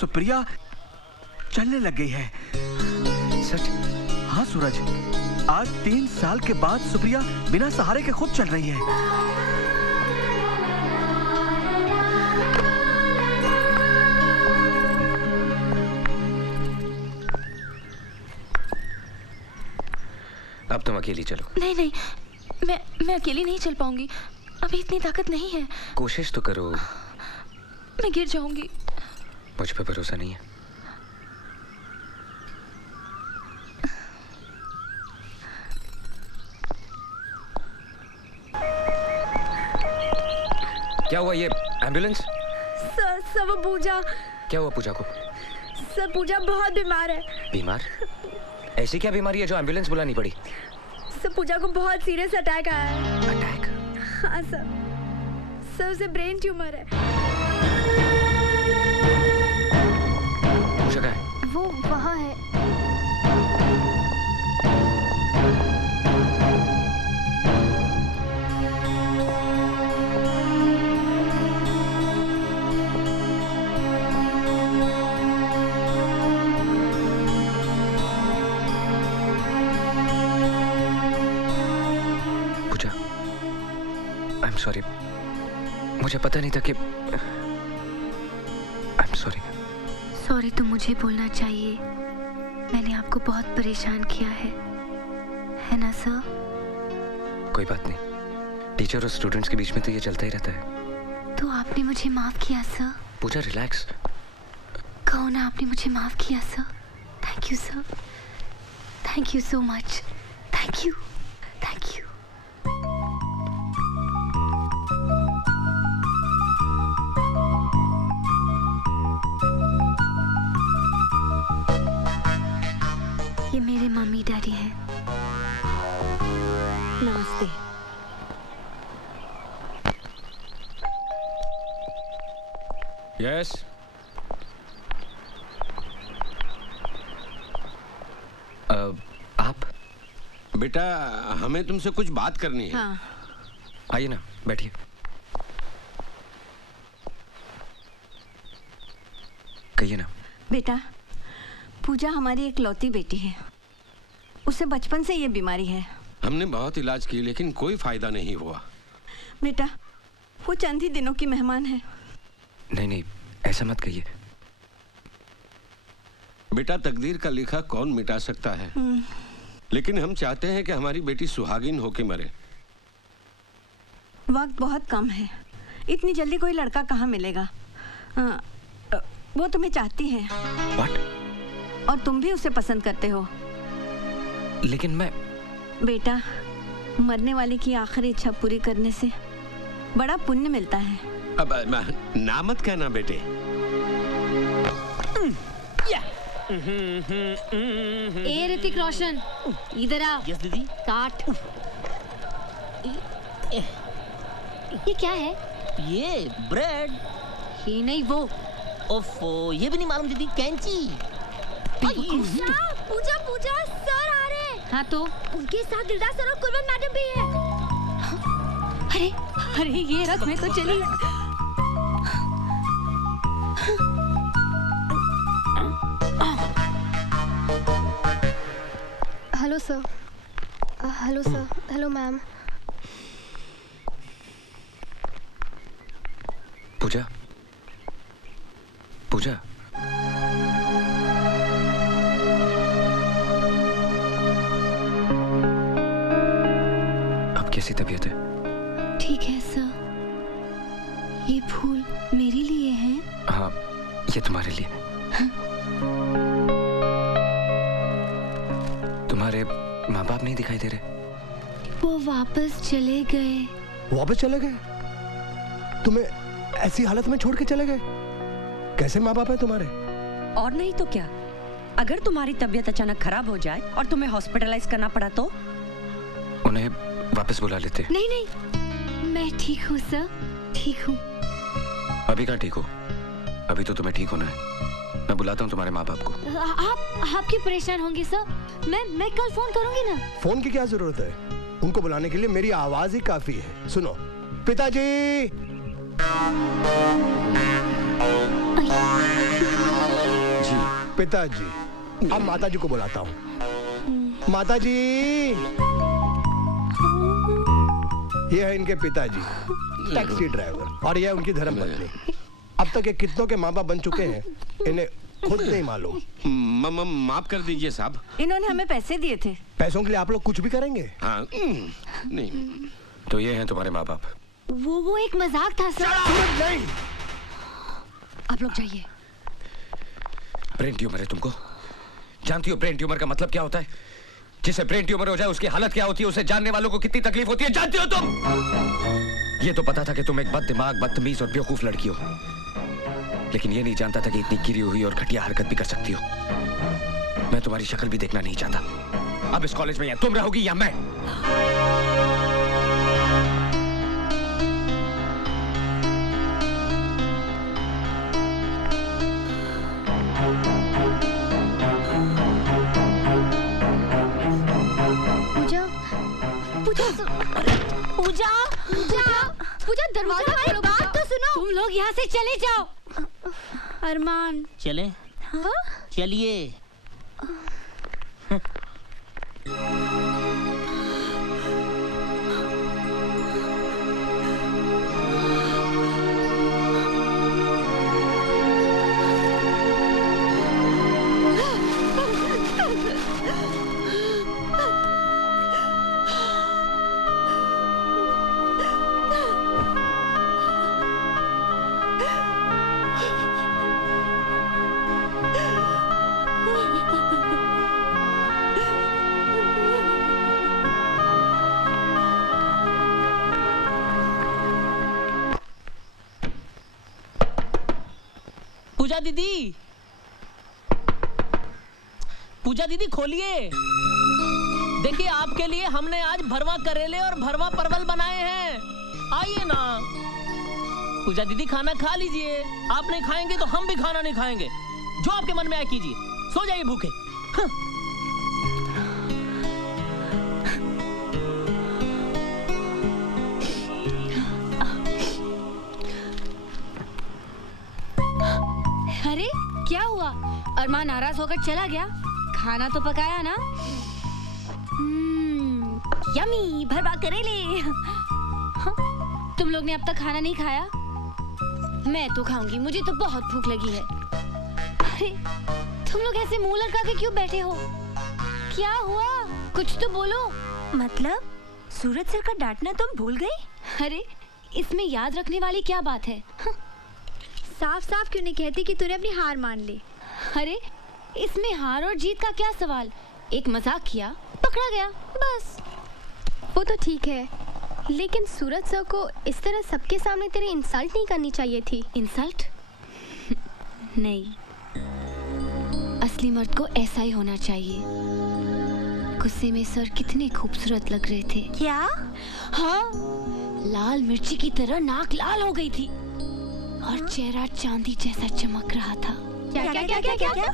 सुप्रिया चलने लग गई है। सच? हाँ सूरज, आज 3 साल के बाद सुप्रिया बिना सहारे के खुद चल रही है। अब तुम अकेली चलो। नहीं नहीं, मैं अकेली नहीं चल पाऊंगी, अभी इतनी ताकत नहीं है। कोशिश तो करो। मैं गिर जाऊंगी। मुझ पे भरोसा नहीं है? क्या हुआ? ये एम्बुलेंस? सर वो पूजा। क्या हुआ पूजा को? सर पूजा बहुत बीमार है। बीमार? ऐसी क्या बीमारी है जो एम्बुलेंस बुलानी पड़ी? सर पूजा को बहुत सीरियस अटैक आया है। अटैक? हाँ सर उसे ब्रेन ट्यूमर है। पूजा कहाँ है? वो वहाँ है। सॉरी, मुझे पता नहीं था कि आई एम सॉरी। सॉरी तो मुझे बोलना चाहिए, मैंने आपको बहुत परेशान किया है ना सर? कोई बात नहीं, टीचर और स्टूडेंट्स के बीच में तो ये चलता ही रहता है। तो आपने मुझे माफ किया सर? पूजा रिलैक्स। कहो ना आपने मुझे माफ किया sir. Thank you sir, thank you so much, thank you, thank you. ये मेरे मम्मी डैडी हैं। नमस्ते। यस। आप? बेटा हमें तुमसे कुछ बात करनी है। हाँ। आइए ना, बैठिए। कहिए ना। बेटा पूजा हमारी इकलौती बेटी है, उसे बचपन से ये बीमारी है। हमने बहुत इलाज किए लेकिन कोई फायदा नहीं हुआ। बेटा वो चंद ही दिनों की मेहमान है। नहीं नहीं, ऐसा मत कहिए। बेटा तकदीर का लिखा कौन मिटा सकता है, लेकिन हम चाहते हैं कि हमारी बेटी सुहागिन होके मरे। वक्त बहुत कम है, इतनी जल्दी कोई लड़का कहाँ मिलेगा। वो तुम्हें चाहती है। What? और तुम भी उसे पसंद करते हो। लेकिन मैं... बेटा मरने वाले की आखिरी इच्छा पूरी करने से बड़ा पुण्य मिलता है। अब ना मत कहना बेटे। ए ऋतिक रोशन, इधर आ। यस दीदी। काट। ये क्या है? ये ब्रेड। ये नहीं वो। ओफो, ये भी नहीं मालूम दीदी। कैंची। पूजा पूजा सर आ रहे हैं। हाँ तो उनके साथ दिलदार सर और कुलवंत मैडम भी है। अरे अरे ये रख, मैं तो चली। Hello sir. Hello sir. Hello ma'am. Pooja, Pooja, अब कैसी तबीयत है? ठीक है सर। ये फूल मेरे लिए हैं? हाँ, ये तुम्हारे लिए। तुम्हारे माँ बाप नहीं दिखाई दे रहे? वो वापस चले गए। वापस चले गए? तुम्हें ऐसी हालत में छोड़ के चले गए? कैसे माँ बाप है तुम्हारे? और नहीं तो क्या, अगर तुम्हारी तबीयत अचानक खराब हो जाए और तुम्हें हॉस्पिटलाइज करना पड़ा तो? उन्हें वापस बुला लेते। नहीं नहीं, मैं ठीक हूँ सर, ठीक हूँ। अभी कहाँ ठीक हो? अभी तो तुम्हें ठीक होना है। मैं बुलाता हूँ तुम्हारे माँ बाप को। आप क्यों परेशान होंगे सर? मैं कल फोन करूंगी ना। फोन की क्या जरूरत है? उनको बुलाने के लिए मेरी आवाज ही काफी है। सुनो, पिताजी। जी पिताजी। अब माताजी को बुलाता हूँ। माताजी, ये है इनके पिताजी, टैक्सी ड्राइवर, और ये है उनकी धर्मपत्नी। अब तक ये कितनों के माँ बाप बन चुके हैं, इन्हें खुद नहीं मालूम। माफ कर दीजिए साहब। इन्होंने हमें पैसे दिए थे। पैसों के लिए आप लोग कुछ भी करेंगे? हाँ, नहीं। तो ये हैं तुम्हारे माँ बाप। वो एक मजाक था सर। नहीं। आप लोग जाइए। ब्रेन ट्यूमर है तुमको? जानती हो ब्रेन ट्यूमर का मतलब क्या होता है? जिसे ब्रेन ट्यूमर हो जाए उसकी हालत क्या होती है, उसे जानने वालों को कितनी तकलीफ होती है, जानती हो तुम? ये तो पता था कि तुम एक बददिमाग, बदतमीज और बेवकूफ लड़की हो, लेकिन ये नहीं जानता था कि इतनी गिरी हुई और घटिया हरकत भी कर सकती हो। मैं तुम्हारी शक्ल भी देखना नहीं चाहता। अब इस कॉलेज में या तुम रहोगी या मैं। पूजा, पूजा, पूजा, दरवाजा खोलो। बात तो सुनो। तुम लोग यहाँ से चले जाओ। अरमान। चले? हाँ? चलिए। पूजा दीदी, पूजा दीदी खोलिए। देखिए आपके लिए हमने आज भरवा करेले और भरवा परवल बनाए हैं, आइए ना। पूजा दीदी खाना खा लीजिए। आप नहीं खाएंगे तो हम भी खाना नहीं खाएंगे। जो आपके मन में आए कीजिए, सो जाइए भूखे। अरे क्या हुआ? अरमान नाराज होकर चला गया? खाना तो पकाया ना? यमी भरवा करेले। तुम लोग ने अब तक खाना नहीं खाया? मैं तो खाऊंगी, मुझे तो बहुत भूख लगी है। अरे तुम लोग ऐसे मुंह लटका के क्यों बैठे हो? क्या हुआ? कुछ तो बोलो। मतलब सूरज सर का डांटना तुम भूल गई? अरे इसमें याद रखने वाली क्या बात है? साफ साफ क्यों नहीं कहती कि तूने अपनी हार मान ली? अरे इसमें हार और जीत का क्या सवाल? एक मजाक किया, पकड़ा गया, बस। वो तो ठीक है, लेकिन सूरज सर को इस तरह सबके सामने तेरी इंसल्ट नहीं करनी चाहिए थी। इंसल्ट? नहीं, असली मर्द को ऐसा ही होना चाहिए। गुस्से में सर कितने खूबसूरत लग रहे थे। क्या? हाँ, लाल मिर्ची की तरह नाक लाल हो गई थी और चेहरा चांदी जैसा चमक रहा था। क्या क्या क्या क्या क्या, क्या?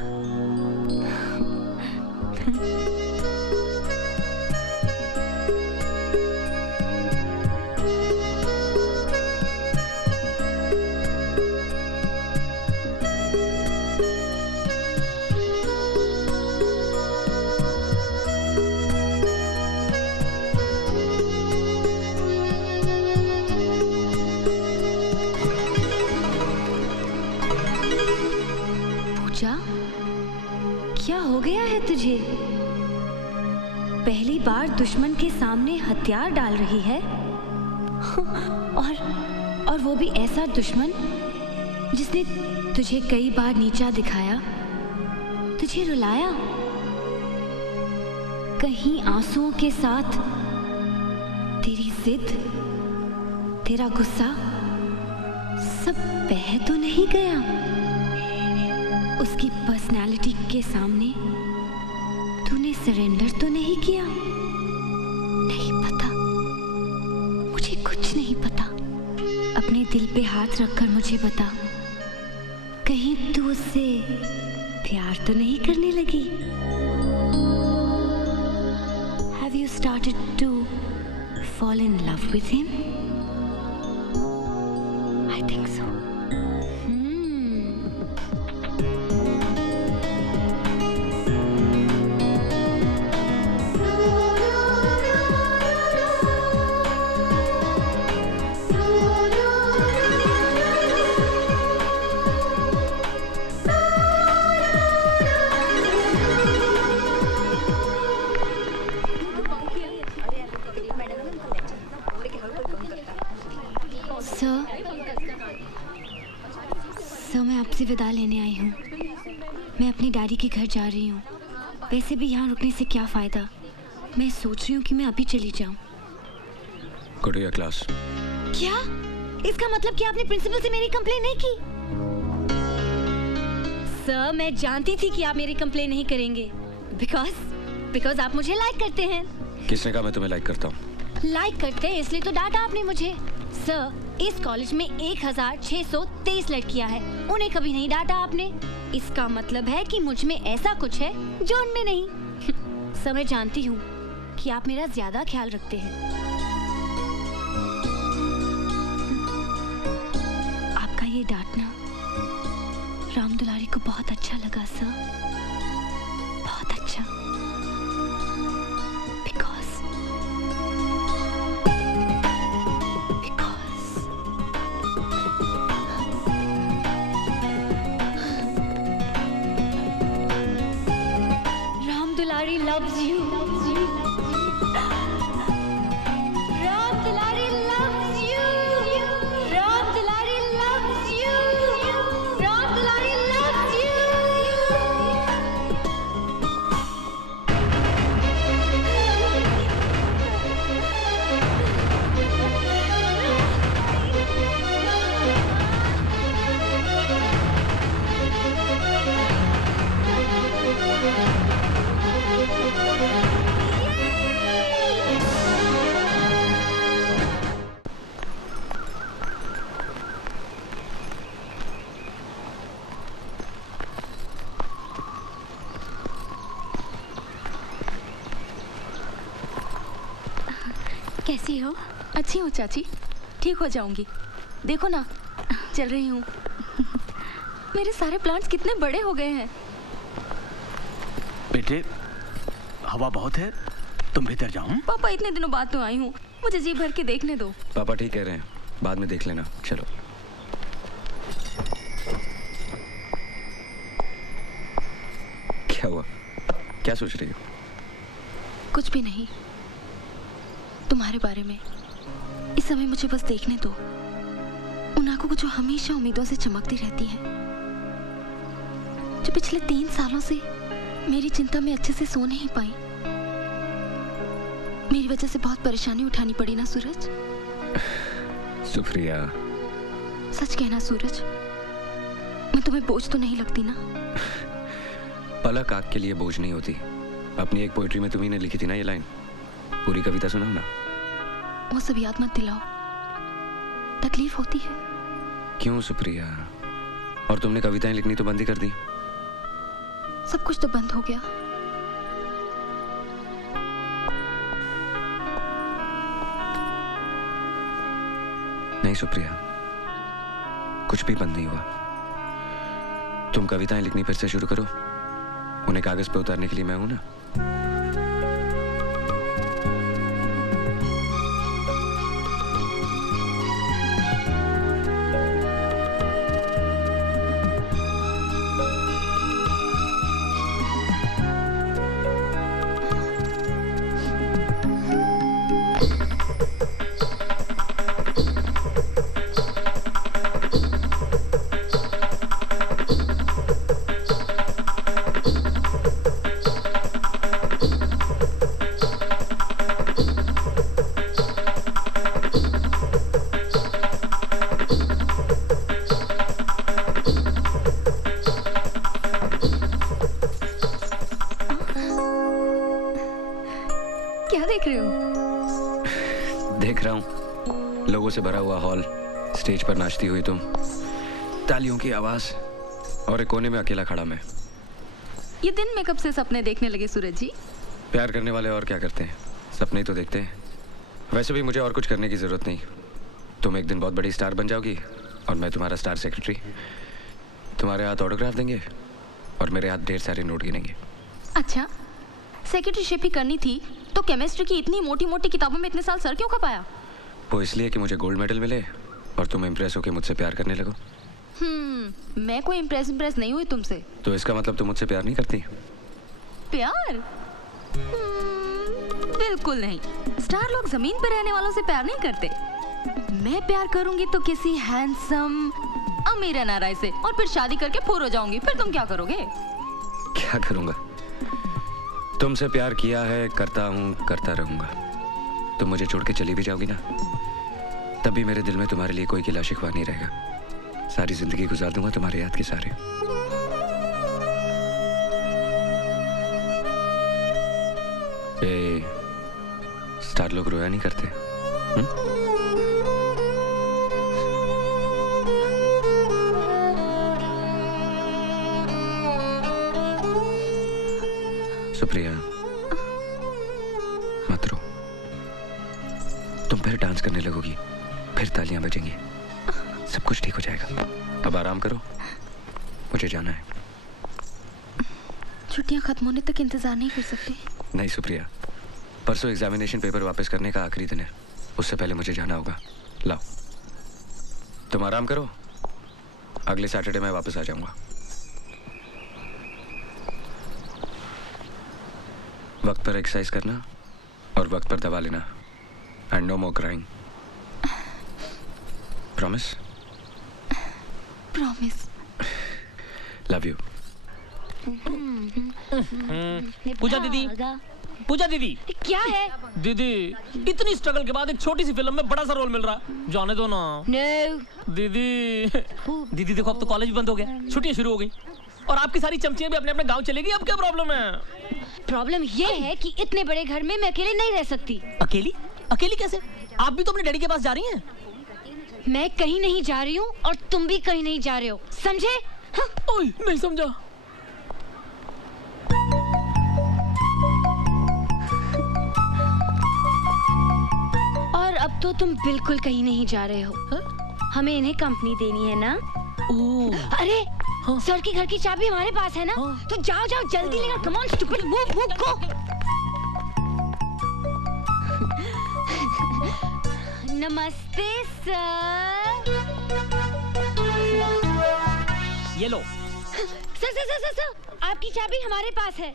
हो गया है तुझे? पहली बार दुश्मन के सामने हथियार डाल रही है और वो भी ऐसा दुश्मन जिसने तुझे कई बार नीचा दिखाया, तुझे रुलाया, कहीं आंसुओं के साथ तेरी जिद, तेरा गुस्सा सब बह तो नहीं गया? उसकी पर्सनालिटी के सामने तूने सरेंडर तो नहीं किया? नहीं पता, मुझे कुछ नहीं पता। अपने दिल पे हाथ रखकर मुझे बता, कहीं तू उससे प्यार तो नहीं करने लगी? Have you started to fall in love with him? I think so. Sir, मैं आपसे विदा लेने आई हूँ। मैं अपनी डैडी के घर जा रही हूँ। वैसे भी यहाँ रुकने से क्या फ़ायदा? मैं सोच रही हूँ कि मैं अभी चली जाऊँ। Go to your class. क्या? इसका मतलब कि आपने प्रिंसिपल से मेरी कंप्लेन नहीं की? सर, मैं जानती थी कि आप मेरी कंप्लेन नहीं करेंगे। बिकॉज आप मुझे लाइक करते हैं। किसने कहा मैं तुम्हें लाइक करता हूँ? लाइक करते हैं इसलिए तो डांटा आपने मुझे। सर, इस कॉलेज में 1623 लड़कियां हैं, उन्हें कभी नहीं डांटा आपने। इसका मतलब है कि मुझ में ऐसा कुछ है जो उनमें नहीं। सर, मैं जानती हूँ कि आप मेरा ज्यादा ख्याल रखते हैं। आपका ये डांटना राम दुलारी को बहुत अच्छा लगा सर, बहुत अच्छा। Loves you. Ram Dulari loves you. Ram Dulari loves you. Ram Dulari loves you. कैसी हो? अच्छी हूँ चाची, ठीक हो जाऊंगी। देखो ना, चल रही हूँ। मेरे सारे प्लांट्स कितने बड़े हो गए हैं। बेटे, हवा बहुत है, तुम भीतर जाओ। पापा, इतने दिनों बाद तो आई हूँ, मुझे जी भर के देखने दो। पापा ठीक कह रहे हैं, बाद में देख लेना। चलो। क्या हुआ? क्या सोच रही हो? कुछ भी नहीं, तुम्हारे बारे में। इस समय मुझे बस देखने दो उन आंखों को जो हमेशा उम्मीदों से चमकती रहती हैं, जो पिछले 3 सालों से मेरी चिंता में अच्छे से सो नहीं पाई। मेरी वजह से बहुत परेशानी उठानी पड़ी ना सूरज? सुप्रिया, सच कहना सूरज, मैं तुम्हें बोझ तो नहीं लगती ना? पलक आग के लिए बोझ नहीं होती। अपनी एक पोइट्री में तुम्ही ने लिखी थी ना ये लाइन, पूरी कविता सुनाओ ना। वो सब याद मत दिलाओ, तकलीफ होती है। क्यों सुप्रिया? और तुमने कविताएं लिखनी तो बंद ही कर दी। सब कुछ तो बंद हो गया। नहीं सुप्रिया, कुछ भी बंद नहीं हुआ। तुम कविताएं लिखनी फिर से शुरू करो, उन्हें कागज पे उतारने के लिए मैं हूं ना। लोगों से भरा हुआ हॉल, स्टेज पर नाचती हुई तुम, तालियों की आवाज, और एक कोने में अकेला खड़ा मैं। ये दिन में कब से सपने देखने लगे सूरज जी? प्यार करने वाले और क्या करते हैं, सपने ही तो देखते हैं। वैसे भी मुझे और कुछ करने की जरूरत नहीं। तुम एक दिन बहुत बड़ी स्टार बन जाओगी और मैं तुम्हारा स्टार सेक्रेटरी। तुम्हारे हाथ ऑटोग्राफ देंगे और मेरे हाथ ढेर सारे नोट गिनेंगे। अच्छा, सेक्रेटरीशिप ही करनी थी तो केमिस्ट्री की इतनी मोटी मोटी किताबों में इतने साल सर क्यों खपाया? वो इसलिए कि मुझे गोल्ड मेडल मिले और तुम इम्प्रेस होकर मुझसे प्यार करने लगो। मैं कोई इम्प्रेस नहीं हुई तुमसे। तो इसका मतलब तुम मुझसे प्यार नहीं करती? प्यार? बिल्कुल नहीं। स्टार लोग जमीन पर रहने वालों से प्यार नहीं करते। मैं प्यार करूंगी तो किसी हैंडसम अमीर एनआरआई से, और फिर शादी करके पूर हो जाऊंगी। फिर तुम क्या करोगे? क्या करूंगा? तुमसे प्यार किया है, करता हूँ, करता रहूंगा। तुम मुझे छोड़ के चली भी जाओगी ना, तब भी मेरे दिल में तुम्हारे लिए कोई गिला शिकवा नहीं रहेगा। सारी जिंदगी गुजार दूंगा तुम्हारे याद के सारे। ए, स्टार लोग रोया नहीं करते। सुप्रिया, मत रो। तुम फिर डांस करने लगोगी, फिर तालियां बजेंगी, सब कुछ ठीक हो जाएगा। अब आराम करो, मुझे जाना है। छुट्टियां खत्म होने तक इंतजार नहीं कर सकते? नहीं सुप्रिया, परसों एग्जामिनेशन पेपर वापस करने का आखिरी दिन है। उससे पहले मुझे जाना होगा। लाओ, तुम आराम करो, अगले सैटरडे मैं वापस आ जाऊंगा। वक्त पर एक्सरसाइज करना और वक्त पर दवा लेना, and no more crying. Promise? Promise. Love you. Pooja दीदी, पूजा दीदी। क्या है? दीदी, इतनी स्ट्रगल के बाद एक छोटी सी फिल्म में बड़ा सा रोल मिल रहा है, जाने दो ना। No. दीदी, दीदी देखो अब तो कॉलेज बंद हो गया, छुट्टियां शुरू हो गई, और आपकी सारी चमचियां भी अपने अपने गांव चली गई। अब क्या प्रॉब्लम है? प्रॉब्लम ये है कि इतने बड़े घर में मैं अकेले नहीं रह सकती। अकेली? अकेली कैसे? आप भी तो अपने डैडी के पास जा रही हैं। मैं कहीं नहीं जा रही हूँ और तुम भी कहीं नहीं जा रहे हो, समझे? हाँ? ओए, नहीं समझा। और अब तो तुम बिल्कुल कहीं नहीं जा रहे हो। हमें इन्हें कंपनी देनी है ना? अरे सर की घर की चाबी हमारे पास है ना? तो जाओ जाओ जल्दी लेकर, come on stupid, move move go. नमस्ते सर। ये लो। Sir sir sir sir sir, आपकी चाबी हमारे पास है।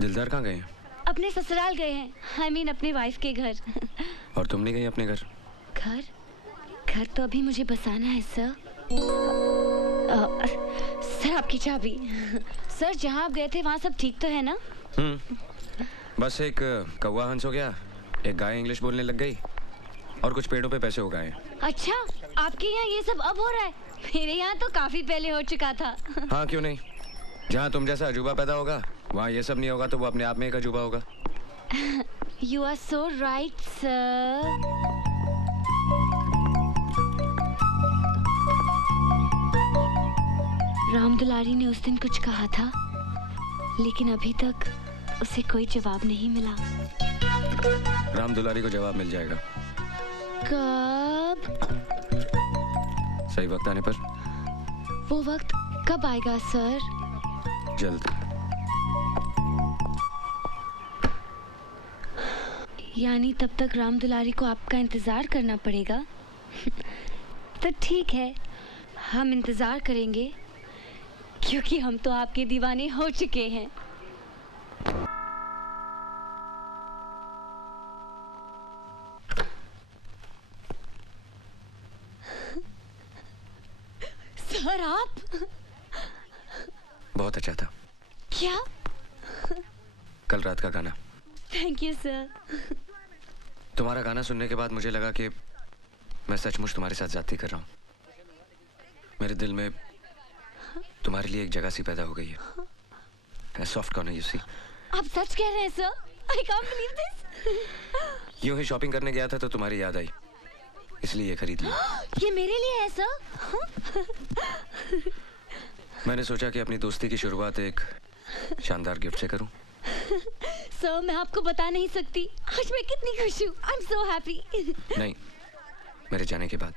दिलदार कहाँ गए? अपने ससुराल गए हैं, I mean अपने वाइफ के घर। और तुम नहीं गई अपने घर? घर? घर तो अभी मुझे बसाना है सर। सर आपकी चाबी। सर जहाँ आप गए थे वहाँ सब ठीक तो है ना? बस एक कौवा हंस हो गया, एक गाय इंग्लिश बोलने लग गई, और कुछ पेड़ों पे पैसे उगाए हैं। अच्छा, आपके यहाँ ये सब अब हो रहा है? मेरे यहाँ तो काफी पहले हो चुका था। हाँ क्यों नहीं, जहाँ तुम जैसा अजूबा पैदा होगा वहाँ ये सब नहीं होगा तो वो अपने आप में एक अजूबा होगा। You are so right, sir. Ram Dulari ने उस दिन कुछ कहा था, लेकिन अभी तक उसे कोई जवाब नहीं मिला। राम दुलारी को जवाब मिल जाएगा। कब? सही वक्त आने पर। वो वक्त कब आएगा सर? जल्द। यानी तब तक राम दुलारी को आपका इंतजार करना पड़ेगा। तो ठीक है, हम इंतजार करेंगे, क्योंकि हम तो आपके दीवाने हो चुके हैं। सर आप? बहुत अच्छा था। क्या? कल रात का गाना। Thank you sir. तुम्हारा गाना सुनने के बाद मुझे लगा कि मैं सचमुच तुम्हारे साथ जाती कर रहा हूँ। मेरे दिल में तुम्हारे लिए एक जगह सी पैदा हो गई है। Soft corner, you see. आप सच कह रहे हैं sir? I can't believe this. यूं ही शॉपिंग करने गया था तो तुम्हारी याद आई, इसलिए ये खरीद लिया। ये मेरे लिए है सर। मैंने सोचा कि अपनी दोस्ती की शुरुआत एक शानदार गिफ्ट से करूं। सर मैं आपको बता नहीं सकती आज मैं कितनी खुश हूँ। I am so happy. नहीं, मेरे जाने के बाद।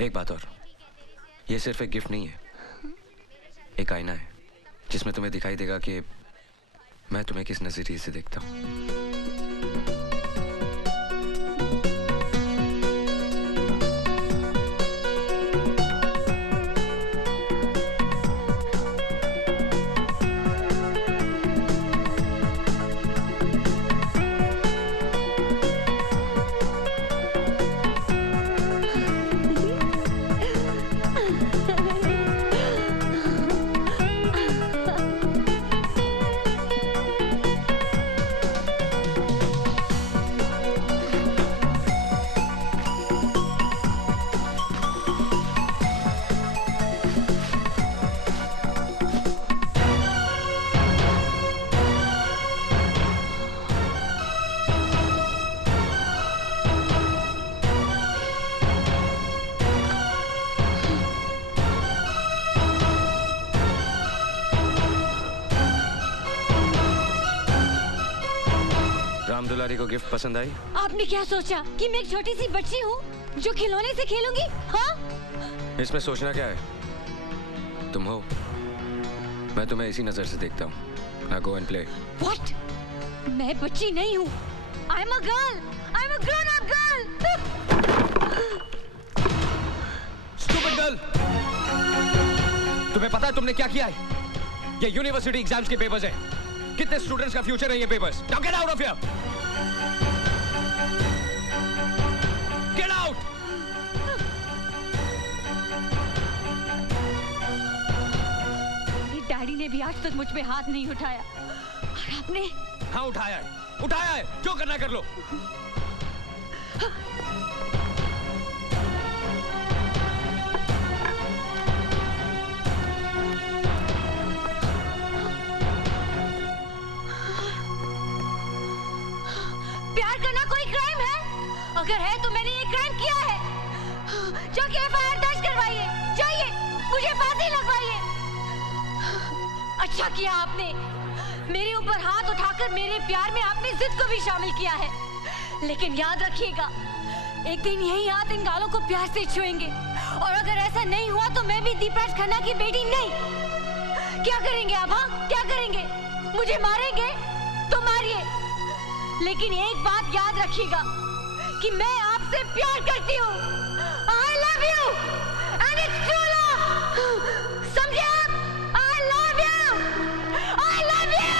एक बात और, ये सिर्फ एक गिफ्ट नहीं है, एक आईना है जिसमें तुम्हें दिखाई देगा कि मैं तुम्हें किस नजरिए से देखता हूँ। राम दुलारी को गिफ्ट पसंद आई? आपने क्या सोचा कि मैं एक छोटी सी बच्ची हूँ जो खिलौने से खेलूंगी? हाँ? इसमें सोचना क्या है? तुम हो, मैं तुम्हें इसी नजर से देखता हूँ। Now go and play. What? मैं बच्ची नहीं हूँ। I'm a girl. I'm a grown-up girl. Stupid girl! तुम्हें पता है तुमने क्या किया है? ये यूनिवर्सिटी एग्जाम्स के पेपर्स हैं। कितने स्टूडेंट्स का फ्यूचर है ये papers? Now get out of here! Get out! मेरे डैडी ने भी आज तक मुझ पे हाथ नहीं उठाया और आपने? हाँ उठाया है, जो करना कर लो। प्यार करना कोई क्राइम है? अगर है तो मैंने ये क्राइम किया है। जाके एफआईआर दर्ज करवाइए, जाइए, मुझे फांसी लगवाइए। अच्छा किया आपने, मेरे ऊपर हाथ उठाकर मेरे प्यार में आपने जिद को भी शामिल किया है। लेकिन याद रखिएगा, एक दिन यही हाथ इन गालों को प्यार से छुएंगे और अगर ऐसा नहीं हुआ तो मैं भी दीपराज खन्ना की बेटी नहीं। क्या करेंगे आप? हाँ, क्या करेंगे? मुझे मारेंगे तो मारिए, लेकिन एक बात याद रखिएगा कि मैं आपसे प्यार करती हूँ। I love you and it's true love. समझे आप? I love you. I love you.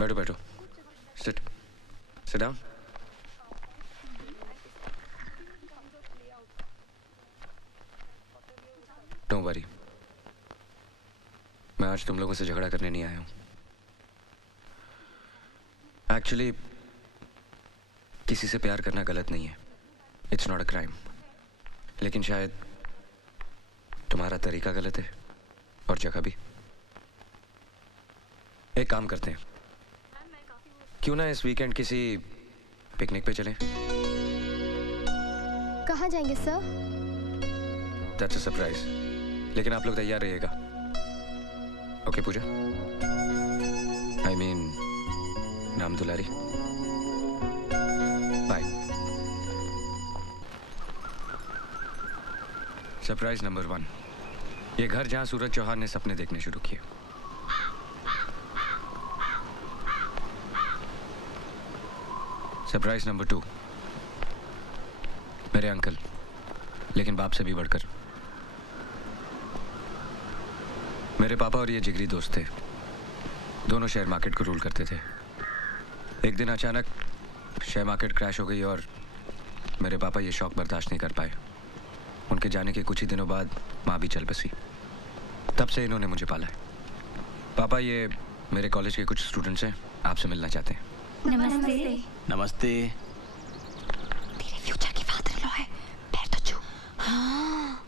बैठो बैठो, सिट डाउन। डोंट वरी, मैं आज तुम लोगों से झगड़ा करने नहीं आया हूं। एक्चुअली किसी से प्यार करना गलत नहीं है, इट्स नॉट अ क्राइम। लेकिन शायद तुम्हारा तरीका गलत है और जगह भी। एक काम करते हैं, क्यों ना इस वीकेंड किसी पिकनिक पे चलें? कहाँ जाएंगे सर? दैट्स अ सरप्राइज, लेकिन आप लोग तैयार रहिएगा। Okay Pooja? I mean, Ram Dulari. Bye. Surprise number 1, ये घर जहां सूरज चौहान ने सपने देखने शुरू किए। सरप्राइज नंबर 2, मेरे अंकल, लेकिन बाप से भी बढ़कर। मेरे पापा और ये जिगरी दोस्त थे, दोनों शेयर मार्केट को रूल करते थे। एक दिन अचानक शेयर मार्केट क्रैश हो गई और मेरे पापा ये शौक बर्दाश्त नहीं कर पाए। उनके जाने के कुछ ही दिनों बाद माँ भी चल बसी। तब से इन्होंने मुझे पाला है। पापा, ये मेरे कॉलेज के कुछ स्टूडेंट्स हैं, आपसे मिलना चाहते हैं। नमस्ते। नमस्ते। तेरे फ्यूचर की फादर इन लॉ है, पैर तो छू। हाँ।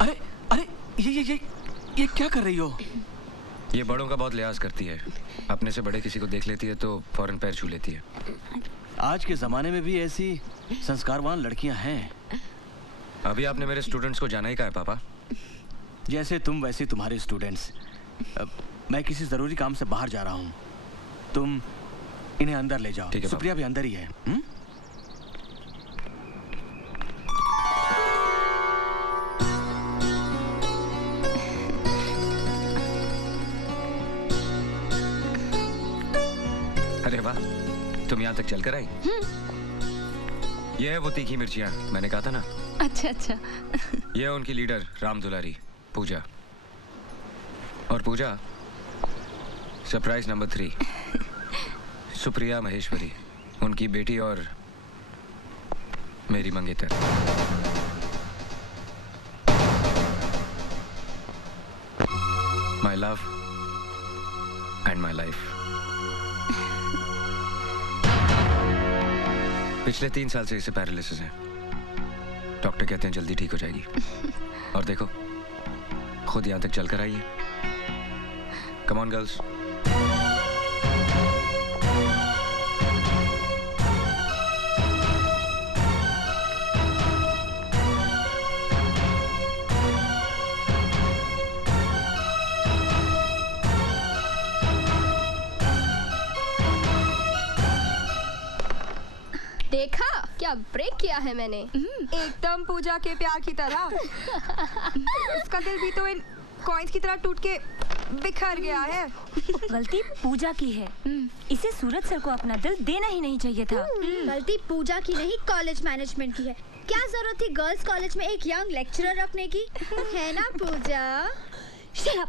अरे अरे ये क्या कर रही हो? ये बड़ों का बहुत लिहाज करती है, अपने से बड़े किसी को देख लेती है तो फौरन पैर छू लेती है। आज के जमाने में भी ऐसी संस्कारवान लड़कियां हैं। अभी आपने मेरे स्टूडेंट्स को जाना ही कहा है पापा। जैसे तुम वैसे तुम्हारे स्टूडेंट्स। मैं किसी जरूरी काम से बाहर जा रहा हूँ, तुम इन्हें अंदर ले जाओ। सुप्रिया भी अंदर ही है। अरे वाह, तुम यहाँ तक चलकर आई? ये है वो तीखी मिर्चियाँ, मैंने कहा था ना। अच्छा अच्छा। ये है उनकी लीडर राम दुलारी, पूजा। और पूजा, सरप्राइज नंबर 3, सुप्रिया महेश्वरी, उनकी बेटी और मेरी मंगेतर। My love and my life. पिछले 3 साल से इसे पैरालिसिस है। डॉक्टर कहते हैं जल्दी ठीक हो जाएगी। और देखो, खुद यहां तक चलकर आई है। Come on girls. देखा क्या ब्रेक किया है मैंने? एकदम पूजा के प्यार की तरह। उसका दिल भी तो इन कॉइन्स की तरह टूट के बिखर गया है। गलती पूजा की है, इसे सूरज सर को अपना दिल देना ही नहीं चाहिए था। गलती पूजा की नहीं, कॉलेज मैनेजमेंट की है। क्या जरूरत थी गर्ल्स कॉलेज में एक यंग लेक्चरर रखने की, है ना पूजा? Shut up!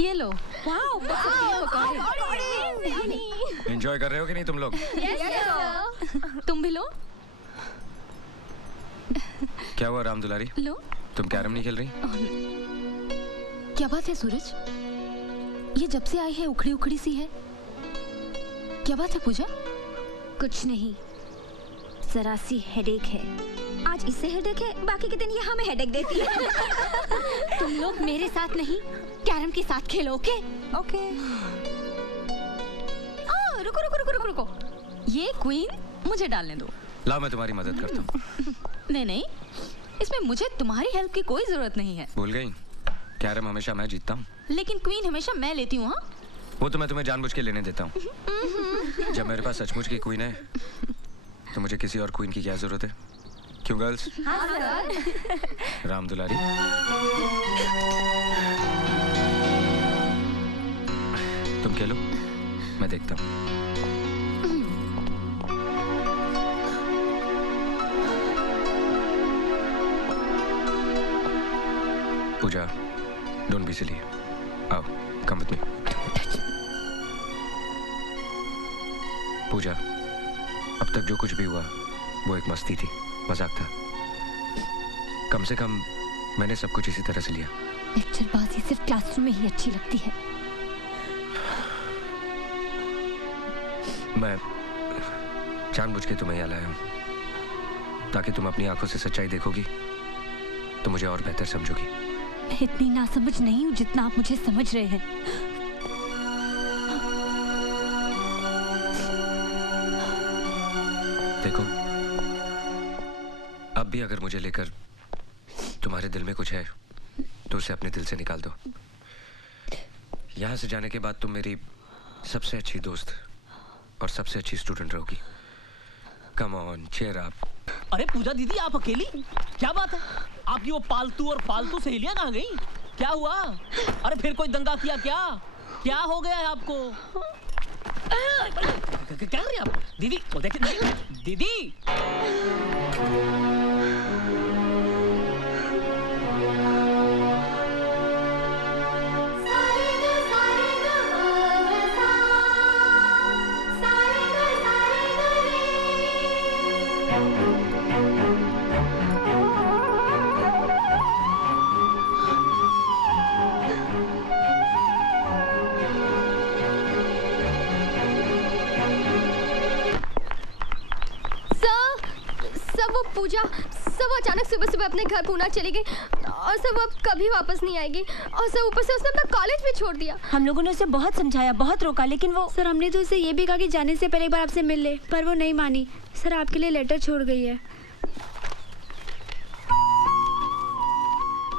ये लो। वाओ, एंजॉय कर रहे हो कि नहीं तुम लोग? तुम भी लो। क्या हुआ राम दुलारी? लो। तुम कैरम नहीं खेल रही? क्या बात है सूरज? ये जब से आई है उखड़ी उखड़ी सी है। क्या बात है पूजा? कुछ नहीं, जरा सी हेडेक है। आज इससे हेडेक है, बाकी के दिन ये हमें हेडेक देती है। तुम लोग मेरे साथ नहीं, कैरम के साथ खेलो। Okay okay. रुको रुको रुको रुको रुको, ये क्वीन मुझे डालने दो। लाओ, मैं तुम्हारी मदद करता हूँ। नहीं नहीं, इसमें मुझे तुम्हारी हेल्प की कोई जरूरत नहीं है। भूल गई? कैरम हमेशा मैं जीतता हूँ। लेकिन क्वीन हमेशा मैं लेती हूँ। हाँ, वो तो मैं तुम्हें जानबूझ के लेने देता हूँ। जब मेरे पास सचमुच की क्वीन है तो मुझे किसी और क्वीन की क्या जरूरत है? क्यों गर्ल्स? हाँ सर। राम दुलारी, तुम खेलो, मैं देखता हूँ। पूजा, डोंट बी सिली। आओ, कम विद मी। पूजा, अब तक जो कुछ भी हुआ वो एक मस्ती थी, मजाक था। कम से कम मैंने सब कुछ इसी तरह से लिया। लेक्चरबाजी सिर्फ क्लासरूम में ही अच्छी लगती है। मैं जानबूझ के तुम्हें यहाँ लाया हूँ ताकि तुम अपनी आंखों से सच्चाई देखोगी तो मुझे और बेहतर समझोगी। मैं इतनी नासमझ नहीं हूँ जितना आप मुझे समझ रहे हैं। देखो, अब भी अगर मुझे लेकर तुम्हारे दिल में कुछ है तो उसे अपने दिल से निकाल दो। यहाँ से जाने के बाद तुम मेरी सबसे अच्छी दोस्त और सबसे अच्छी स्टूडेंट रहोगी। Come on, cheer up. अरे पूजा दीदी, आप अकेली? क्या बात है? आपकी वो पालतू और फालतू सहेलियां कहाँ गई? क्या हुआ? अरे फिर कोई दंगा किया क्या? क्या हो गया है आपको? क्या कर रही हैं आप? दीदी, वो देखिए दीदी। पूजा सब अचानक सुबह सुबह अपने घर पूना चली गई और सब अब कभी वापस नहीं आएगी और सब ऊपर से उसने अपना कॉलेज भी छोड़ दिया। हम लोगों ने उसे बहुत समझाया, बहुत रोका, लेकिन वो सर हमने तो उसे ये भी कहा कि जाने से पहले एक बार आपसे मिल ले, पर वो नहीं मानी। सर आपके लिए लेटर छोड़ गई है।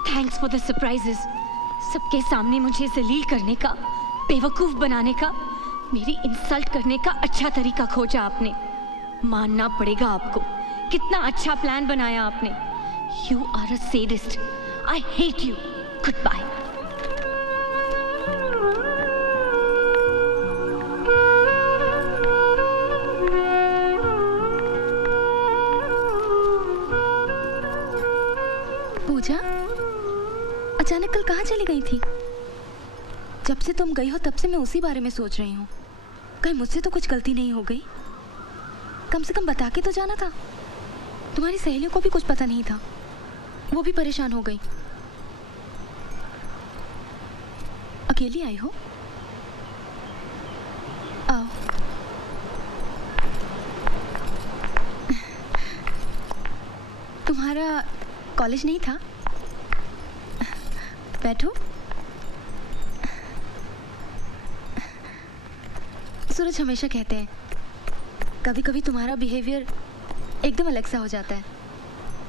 Thanks for the surprises. सबके सामने मुझे जलील करने का, बेवकूफ बनाने का, मेरी इंसल्ट करने का अच्छा तरीका खोजा आपने। मानना पड़ेगा आपको, कितना अच्छा प्लान बनाया आपने। You are a sadist. I hate you. Goodbye. Pooja, अचानक कल कहाँ चली गई थी? जब से तुम गई हो तब से मैं उसी बारे में सोच रही हूँ। कहीं मुझसे तो कुछ गलती नहीं हो गई? कम से कम बता के तो जाना था। तुम्हारी सहेलियों को भी कुछ पता नहीं था, वो भी परेशान हो गई। अकेली आई हो? आओ। तुम्हारा कॉलेज नहीं था? बैठो। सूरज हमेशा कहते हैं कभी कभी तुम्हारा बिहेवियर एकदम अलग सा हो जाता है।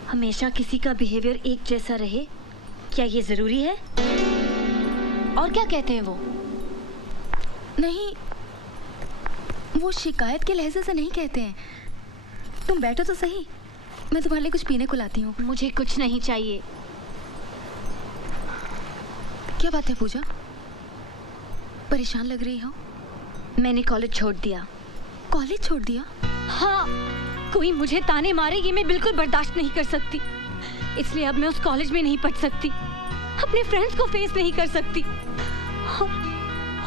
हमेशा किसी का बिहेवियर एक जैसा रहे, क्या ये जरूरी है? और क्या कहते हैं वो? नहीं, वो शिकायत के लहजे से नहीं कहते हैं। तुम बैठो तो सही, मैं तुम्हारे लिए कुछ पीने को लाती हूँ। मुझे कुछ नहीं चाहिए। क्या बात है पूजा, परेशान लग रही हो? मैंने कॉलेज छोड़ दिया। कॉलेज छोड़ दिया? हाँ, कोई मुझे ताने मारे ये मैं बिल्कुल बर्दाश्त नहीं कर सकती। इसलिए अब मैं उस कॉलेज में नहीं पढ़ सकती, अपने फ्रेंड्स को फेस नहीं कर सकती।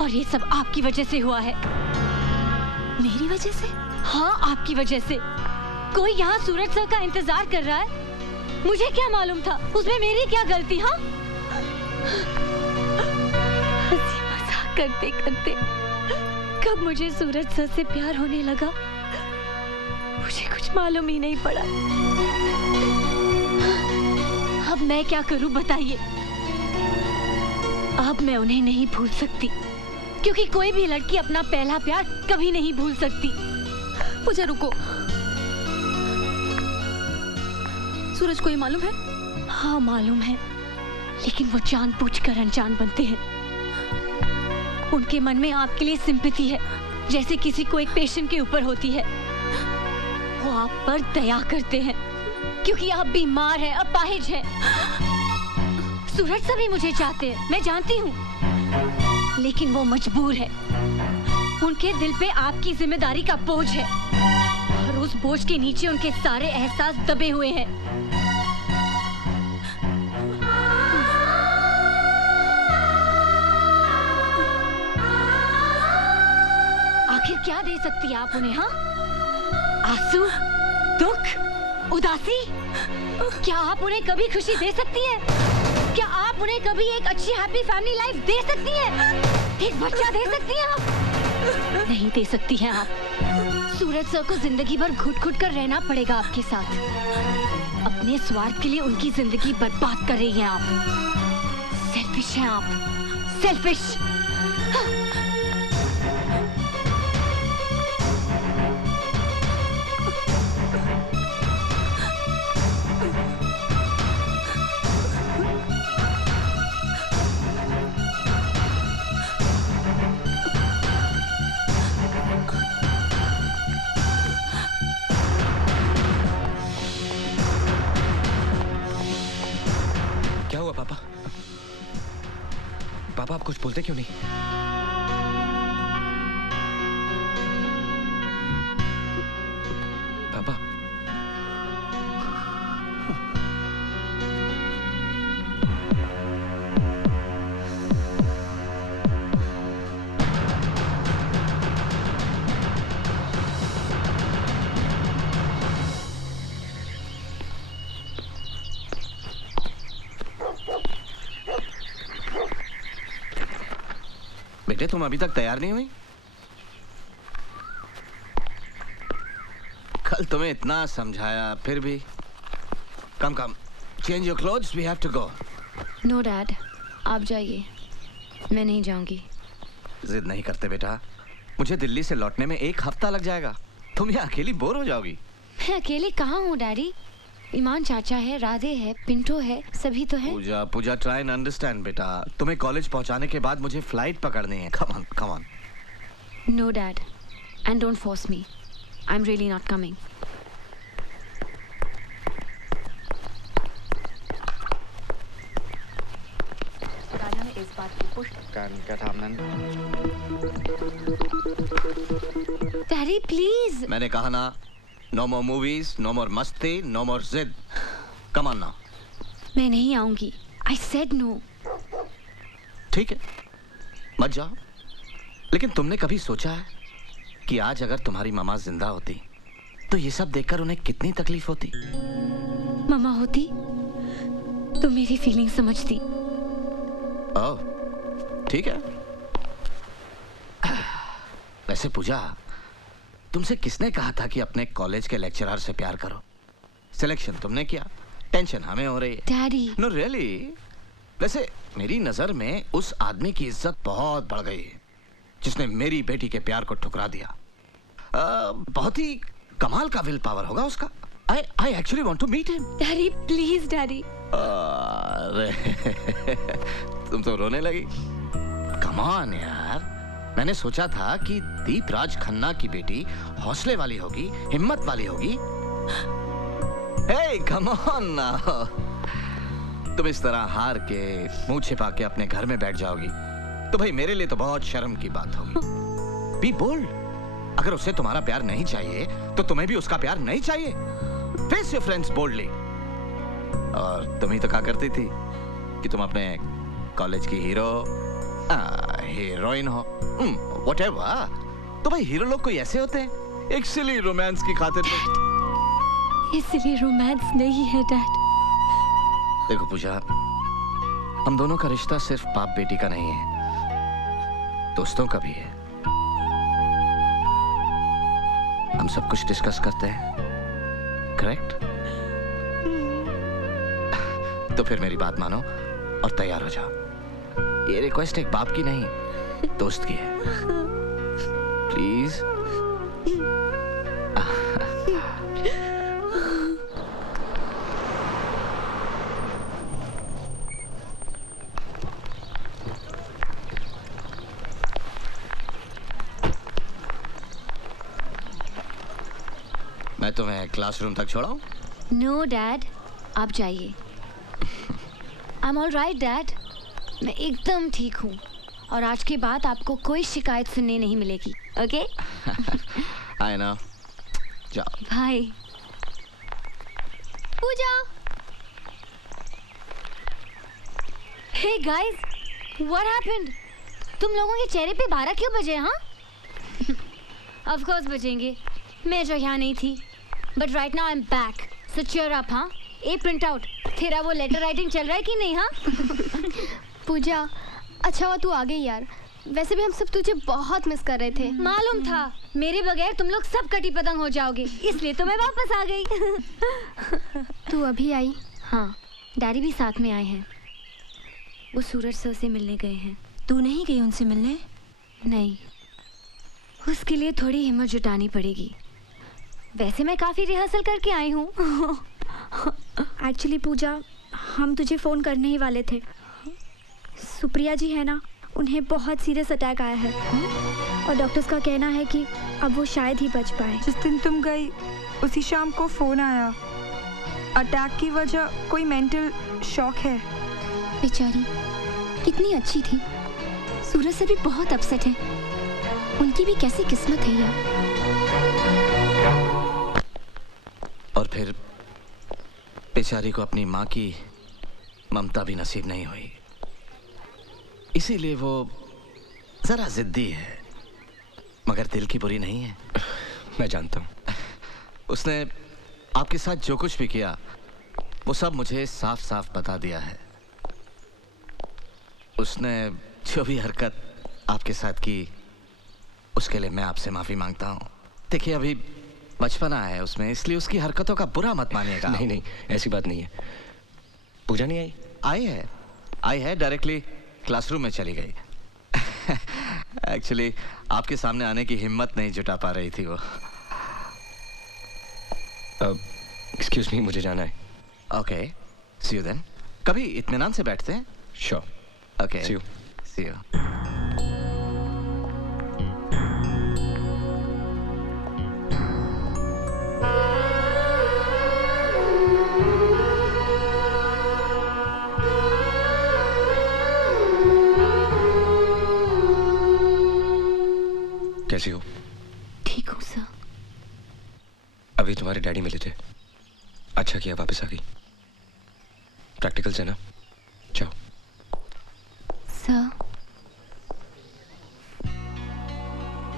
और ये सब आपकी वजह से हुआ है। मेरी वजह से? हाँ, आपकी वजह से। कोई यहाँ सूरज सर का इंतजार कर रहा है। मुझे क्या मालूम था उसमें मेरी क्या गलती? हाँ, हंसी मजाक करते करते कब मुझे सूरज सर से प्यार होने लगा मुझे कुछ मालूम ही नहीं पड़ा। अब मैं क्या करूं बताइए? अब मैं उन्हें नहीं भूल सकती, क्योंकि कोई भी लड़की अपना पहला प्यार कभी नहीं भूल सकती। पूजा रुको, सूरज को ये मालूम है? हाँ मालूम है, लेकिन वो जानबूझकर अनजान बनते हैं। उनके मन में आपके लिए सिंपैथी है, जैसे किसी को एक पेशेंट के ऊपर होती है। वो आप पर दया करते हैं क्योंकि आप बीमार हैं, अपाहिज हैं। सूरज सभी मुझे चाहते हैं, मैं जानती हूँ, लेकिन वो मजबूर है। उनके दिल पे आपकी जिम्मेदारी का बोझ है और उस बोझ के नीचे उनके सारे एहसास दबे हुए हैं। आखिर क्या दे सकती है आप उन्हें? हाँ, आंसू, दुख, उदासी? क्या आप उन्हें कभी खुशी दे सकती है? क्या आप उन्हें कभी एक अच्छी हैप्पी फैमिली लाइफ दे सकती है? एक बच्चा दे सकती हैं आप? नहीं दे सकती हैं आप। सूरज सर को जिंदगी भर घुट घुट कर रहना पड़ेगा आपके साथ। अपने स्वार्थ के लिए उनकी जिंदगी बर्बाद कर रही हैं आप। सेल्फिश हैं आप, सेल्फिश। कुछ बोलते क्यों नहीं? पापा, बेटे तुम अभी तक तैयार नहीं हुई? कल तुम्हें इतना समझाया फिर भी। Come come, change your clothes, we have to go. No dad, आप जाइए, मैं नहीं जाऊंगी। जिद नहीं करते बेटा, मुझे दिल्ली से लौटने में 1 हफ्ता लग जाएगा। तुम यहाँ अकेली बोर हो जाओगी। मैं अकेले कहाँ हूँ डैडी? ईमान चाचा है, राधे है, पिंटो है, सभी तो है। पूजा पूजा, ट्राई एंड अंडरस्टैंड बेटा। तुम्हें कॉलेज पहुँचाने के बाद मुझे फ्लाइट पकड़नी है। Come on come on. No dad, and don't force me, I am really not coming. Daddy please. मैंने कहा ना, no more movies, no more मस्ती, नो मोर जिद। कम ऑन ना। मैं नहीं आऊंगी, आई सेड नो। ठीक है, मत जाओ। लेकिन तुमने कभी सोचा है कि आज अगर तुम्हारी मामा जिंदा होती तो ये सब देखकर उन्हें कितनी तकलीफ होती? मामा होती तो मेरी फीलिंग समझती। ओह, ठीक है। वैसे पूजा, तुमसे किसने कहा था कि अपने कॉलेज के लेक्चरर से प्यार करो? सिलेक्शन तुमने किया, टेंशन हमें हो रही है। डैडी। No really. वैसे मेरी नजर में उस आदमी की इज्जत बहुत बढ़ गई है जिसने मेरी बेटी के प्यार को ठुकरा दिया। बहुत ही कमाल का विल पावर होगा उसका। I actually want to meet him. Daddy please daddy. अरे तुम तो रोने लगी। Come on यार, मैंने सोचा था कि दीपराज खन्ना की बेटी हौसले वाली होगी, हिम्मत वाली होगी। Hey, come on now. तुम इस तरह हार के मुंह छिपा के अपने घर में बैठ जाओगी तो भाई मेरे लिए तो बहुत शर्म की बात होगी। Be bold. अगर उसे तुम्हारा प्यार नहीं चाहिए तो तुम्हें भी उसका प्यार नहीं चाहिए। Face your friends boldly. और तुम ही तो कहा करती थी कि तुम अपने कॉलेज की हीरोइन हो। Whatever. तो भाई हीरो लोग कोई ऐसे होते हैं, एक सिली रोमांस की खातिर। इसलिए रोमांस नहीं है डैड। देखो पूजा, हम दोनों का रिश्ता सिर्फ बाप बेटी का नहीं है, दोस्तों का भी है। हम सब कुछ डिस्कस करते हैं, करेक्ट? तो फिर मेरी बात मानो और तैयार हो जाओ। ये रिक्वेस्ट एक बाप की नहीं, दोस्त की है। प्लीज। मैं तुम्हें क्लासरूम तक छोड़ाऊं? नो डैड, आप जाइए। I am all right dad, मैं एकदम ठीक हूँ और आज के बाद आपको कोई शिकायत सुनने नहीं मिलेगी। ओके? I know. जाओ। Bye. Pooja. Hey guys, what happened? तुम लोगों के चेहरे पे 12 क्यों बजे? हाँ? ऑफ कोर्स बजेंगे, मैं जो यहाँ नहीं थी। But right now I am back, so cheer up. हाँ? ए प्रिंट आउट, तेरा वो लेटर राइटिंग चल रहा है कि नहीं? हाँ? पूजा, अच्छा हुआ तू आ गई यार, वैसे भी हम सब तुझे बहुत मिस कर रहे थे। मालूम था, मेरे बगैर तुम लोग सब कटी पतंग हो जाओगे, इसलिए तो मैं वापस आ गई। तू अभी आई? हाँ, डैडी भी साथ में आए हैं। वो सूरज सर से मिलने गए हैं। तू नहीं गई उनसे मिलने? नहीं, उसके लिए थोड़ी हिम्मत जुटानी पड़ेगी। वैसे मैं काफ़ी रिहर्सल करके आई हूँ। एक्चुअली पूजा, हम तुझे फ़ोन करने ही वाले थे। सुप्रिया जी है ना, उन्हें बहुत सीरियस अटैक आया है और डॉक्टर्स का कहना है कि अब वो शायद ही बच पाए। जिस दिन तुम गई उसी शाम को फ़ोन आया। अटैक की वजह कोई मेंटल शॉक है। बेचारी कितनी अच्छी थी, सूरज से भी बहुत अपसेट है। उनकी भी कैसी किस्मत है यार। और फिर बेचारी को अपनी माँ की ममता भी नसीब नहीं हुई, इसीलिए वो जरा जिद्दी है, मगर दिल की बुरी नहीं है। मैं जानता हूँ। उसने आपके साथ जो कुछ भी किया वो सब मुझे साफ साफ बता दिया है। उसने जो भी हरकत आपके साथ की उसके लिए मैं आपसे माफी मांगता हूँ। देखिए अभी बचपना है उसमें, इसलिए उसकी हरकतों का बुरा मत मानिएगा। नहीं नहीं, ऐसी बात नहीं है। पूजा नहीं आई? आई है डायरेक्टली क्लासरूम में चली गई। एक्चुअली आपके सामने आने की हिम्मत नहीं जुटा पा रही थी वो। एक्सक्यूज मी, मुझे जाना है। Okay, see you then. कभी इत्मीनान से बैठते हैं। Sure. Okay, see you. See you. कैसी हो? ठीक हूँ सर। अभी तुम्हारे डैडी मिले थे, अच्छा किया वापस आ गई। प्रैक्टिकल से ना, जाओ। सर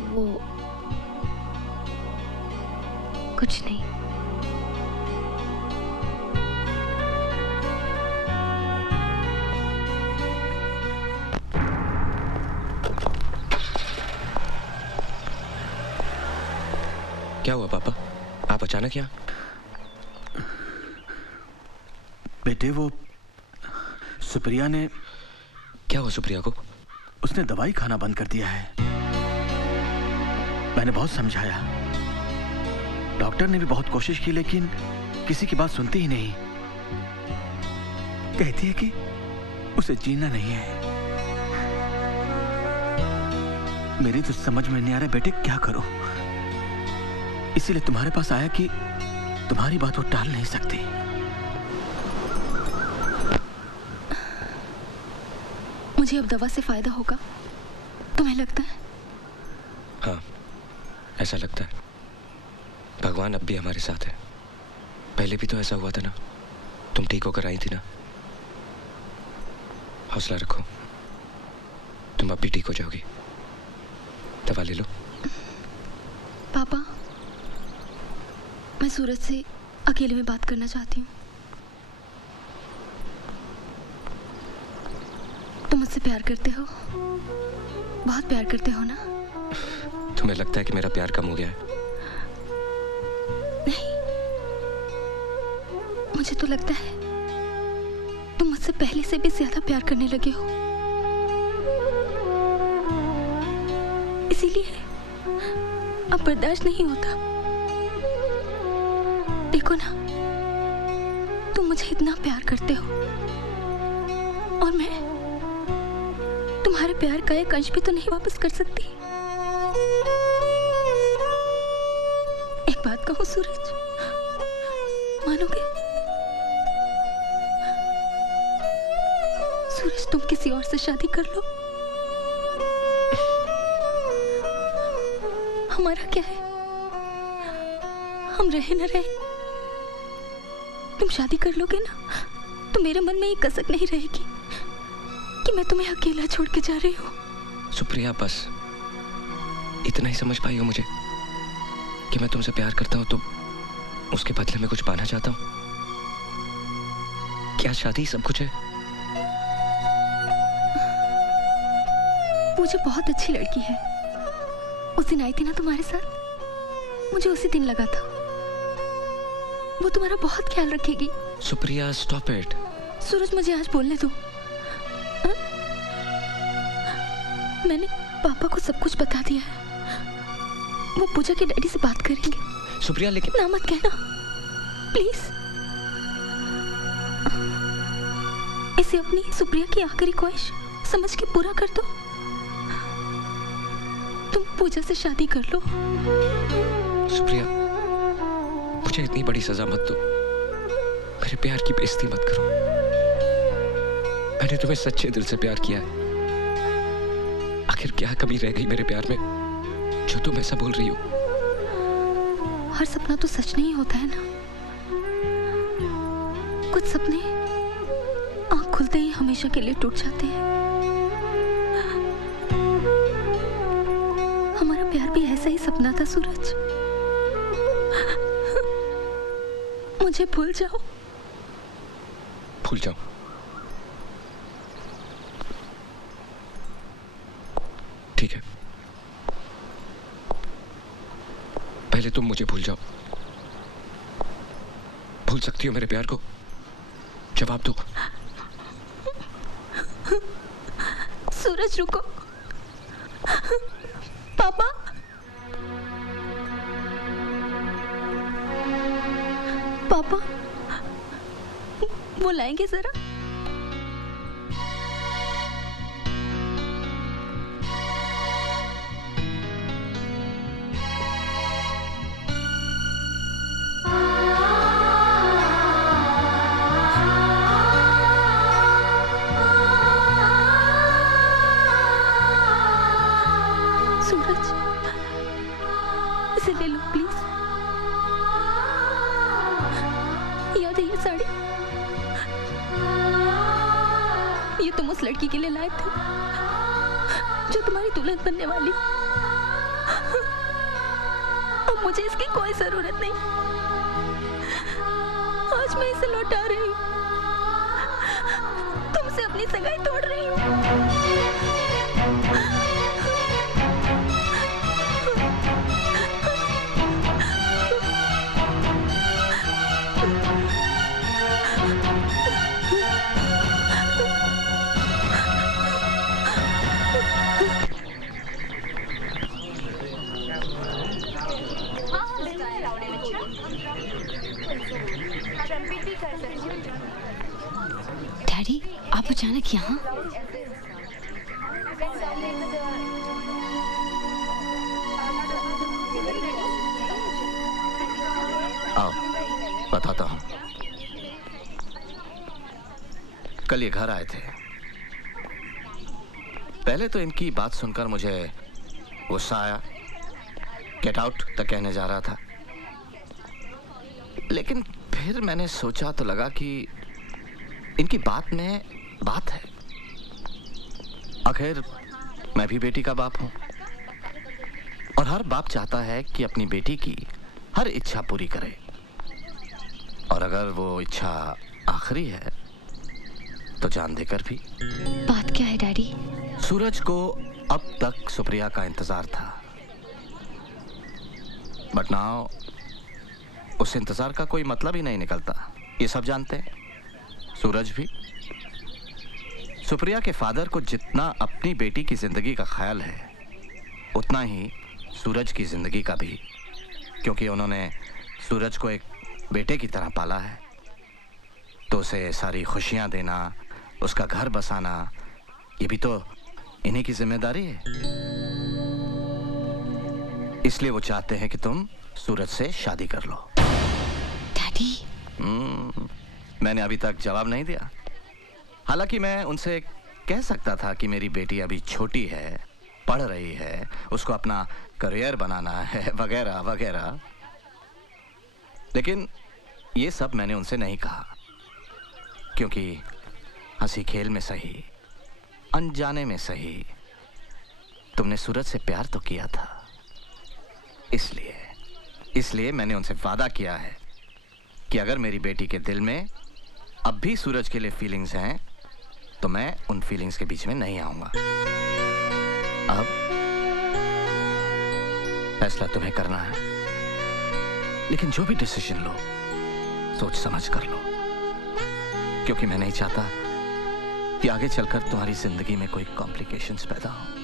वो कुछ नहीं। क्या हुआ पापा, आप अचानक यहाँ? बेटे वो सुप्रिया ने। क्या हुआ सुप्रिया को? उसने दवाई खाना बंद कर दिया है। मैंने बहुत समझाया, डॉक्टर ने भी बहुत कोशिश की, लेकिन किसी की बात सुनती ही नहीं। कहती है कि उसे जीना नहीं है। मेरी तो समझ में नहीं आ रहा बेटे, क्या करो। इसीलिए तुम्हारे पास आया कि तुम्हारी बात वो टाल नहीं सकती। मुझे अब दवा से फायदा होगा, तुम्हें लगता है? हाँ, ऐसा लगता है। भगवान अब भी हमारे साथ है। पहले भी तो ऐसा हुआ था ना, तुम ठीक होकर आई थी ना। हौसला रखो, तुम अब भी ठीक हो जाओगी। दवा ले लो। पापा, मैं सूरज से अकेले में बात करना चाहती हूँ। तुम मुझसे प्यार करते हो? बहुत प्यार करते हो ना? तुम्हें लगता है कि मेरा प्यार कम हो गया है? नहीं, मुझे तो लगता है तुम मुझसे पहले से भी ज्यादा प्यार करने लगे हो। इसीलिए अब बर्दाश्त नहीं होता। देखो ना, तुम मुझे इतना प्यार करते हो और मैं तुम्हारे प्यार का एक अंश भी तो नहीं वापस कर सकती। एक बात कहूं सूरज, मानोगे? सूरज, तुम किसी और से शादी कर लो, हमारा क्या है? हम रहे न रहे, तुम शादी कर लोगे ना, तो मेरे मन में ये कसक नहीं रहेगी कि मैं तुम्हें अकेला छोड़ के जा रही हूँ। सुप्रिया, बस इतना ही समझ पाई हो मुझे कि मैं तुमसे प्यार करता हूँ तो उसके बदले में कुछ पाना चाहता हूँ। क्या शादी सब कुछ है? मुझे बहुत अच्छी लड़की है। उस दिन आई थी ना तुम्हारे साथ, मुझे उसी दिन लगा था वो तुम्हारा बहुत ख्याल रखेगी। Supriya, stop it. सूरज, मुझे आज बोलने दो। मैंने पापा को सब कुछ बता दिया है। वो पूजा के डैडी से बात करेंगे। सुप्रिया, लेकिन ना मत कहना प्लीज। इसे अपनी सुप्रिया की आखिरी ख्वाहिश समझ के पूरा कर दो। तुम पूजा से शादी कर लो। सुप्रिया, मुझे इतनी बड़ी सजा मत दो। मेरे प्यार की बेइज्जती मत करो। मैंने तुम्हें सच्चे दिल से प्यार किया है। आखिर क्या कमी रह गई मेरे प्यार में जो तुम ऐसा बोल रही हो? हर सपना तो सच नहीं होता है ना। कुछ सपने आंख खुलते ही हमेशा के लिए टूट जाते हैं। हमारा प्यार भी ऐसा ही सपना था सूरज। मुझे भूल जाओ। भूल जाओ? ठीक है, पहले तुम मुझे भूल जाओ। भूल सकती हो मेरे प्यार को? जवाब दो। सूरज रुको। पापा, पापा बुलाएंगे जरा? सूरज, इसे ले लो प्लीज। याद है ये साड़ी? ये तुम उस लड़की के लिए लाए थे जो तुम्हारी दुल्हन बनने वाली। अब मुझे इसकी कोई जरूरत नहीं। आज मैं इसे लौटा रही हूँ। तुमसे अपनी सगाई तोड़ रही हूँ। डैडी, आप अचानक यहाँ? आओ बताता हूँ। कल ये घर आए थे। पहले तो इनकी बात सुनकर मुझे गुस्सा आया, गेट आउट तक कहने जा रहा था। लेकिन फिर मैंने सोचा तो लगा कि इनकी बात में बात है। आखिर मैं भी बेटी का बाप हूं और हर बाप चाहता है कि अपनी बेटी की हर इच्छा पूरी करे, और अगर वो इच्छा आखिरी है तो जान देकर भी। बात क्या है डैडी? सूरज को अब तक सुप्रिया का इंतजार था, बट नाउ उस इंतजार का कोई मतलब ही नहीं निकलता। ये सब जानते हैं, सूरज भी। सुप्रिया के फादर को जितना अपनी बेटी की जिंदगी का ख्याल है उतना ही सूरज की जिंदगी का भी, क्योंकि उन्होंने सूरज को एक बेटे की तरह पाला है। तो उसे सारी खुशियां देना, उसका घर बसाना, ये भी तो इन्हीं की जिम्मेदारी है। इसलिए वो चाहते हैं कि तुम सूरज से शादी कर लो। डैडी, मैंने अभी तक जवाब नहीं दिया। हालांकि मैं उनसे कह सकता था कि मेरी बेटी अभी छोटी है, पढ़ रही है, उसको अपना करियर बनाना है वगैरह वगैरह, लेकिन ये सब मैंने उनसे नहीं कहा, क्योंकि हंसी खेल में सही, अनजाने में सही, तुमने सूरज से प्यार तो किया था। इसलिए मैंने उनसे वादा किया है कि अगर मेरी बेटी के दिल में अब भी सूरज के लिए फीलिंग्स हैं तो मैं उन फीलिंग्स के बीच में नहीं आऊंगा। अब फैसला तुम्हें करना है, लेकिन जो भी डिसीजन लो सोच समझ कर लो, क्योंकि मैं नहीं चाहता कि आगे चलकर तुम्हारी जिंदगी में कोई कॉम्प्लिकेशंस पैदा हो।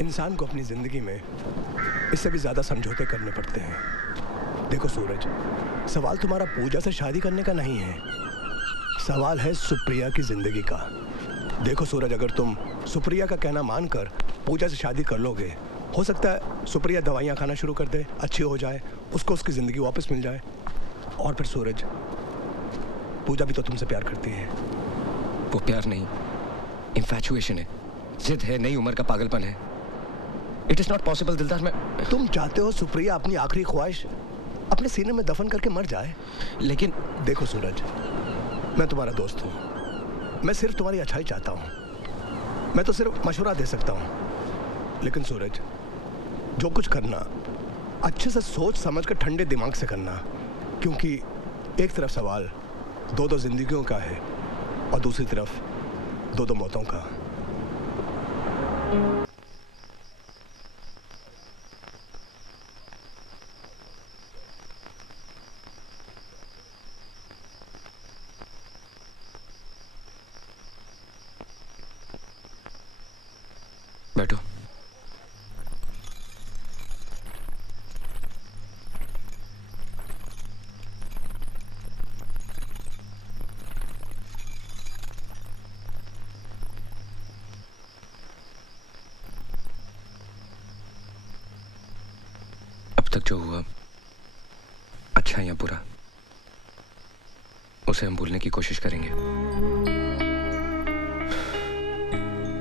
इंसान को अपनी जिंदगी में इससे भी ज्यादा समझौते करने पड़ते हैं। देखो सूरज, सवाल तुम्हारा पूजा से शादी करने का नहीं है, सवाल है सुप्रिया की जिंदगी का। देखो सूरज, अगर तुम सुप्रिया का कहना मानकर पूजा से शादी कर लोगे हो सकता है सुप्रिया दवाइयाँ खाना शुरू कर दे, अच्छी हो जाए, उसको उसकी ज़िंदगी वापस मिल जाए। और फिर सूरज, पूजा भी तो तुमसे प्यार करती है। वो प्यार नहीं, इन्फैचुएशन है, जिद है, नई उम्र का पागलपन है। इट इज नॉट पॉसिबल दिलदार। मैं तुम चाहते हो सुप्रिया अपनी आखिरी ख्वाहिश अपने सीने में दफन करके मर जाए, लेकिन देखो सूरज, मैं तुम्हारा दोस्त हूँ, मैं सिर्फ तुम्हारी अच्छाई चाहता हूँ, मैं तो सिर्फ मशवरा दे सकता हूँ। लेकिन सूरज, जो कुछ करना अच्छे से सोच समझ कर ठंडे दिमाग से करना, क्योंकि एक तरफ सवाल दो दो जिंदगियों का है और दूसरी तरफ दो दो मौतों का। बैठो। अब तक जो हुआ, अच्छा या बुरा, उसे हम भूलने की कोशिश करेंगे।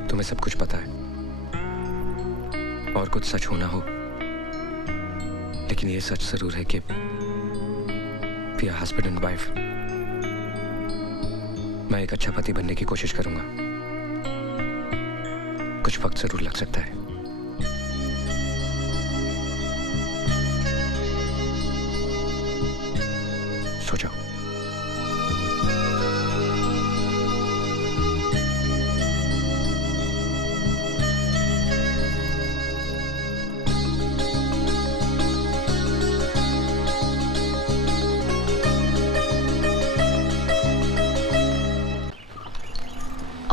तुम्हें सब कुछ पता है और कुछ सच होना हो, लेकिन ये सच जरूर है कि we are husband and wife. मैं एक अच्छा पति बनने की कोशिश करूंगा। कुछ वक्त जरूर लग सकता है। सो जाओ।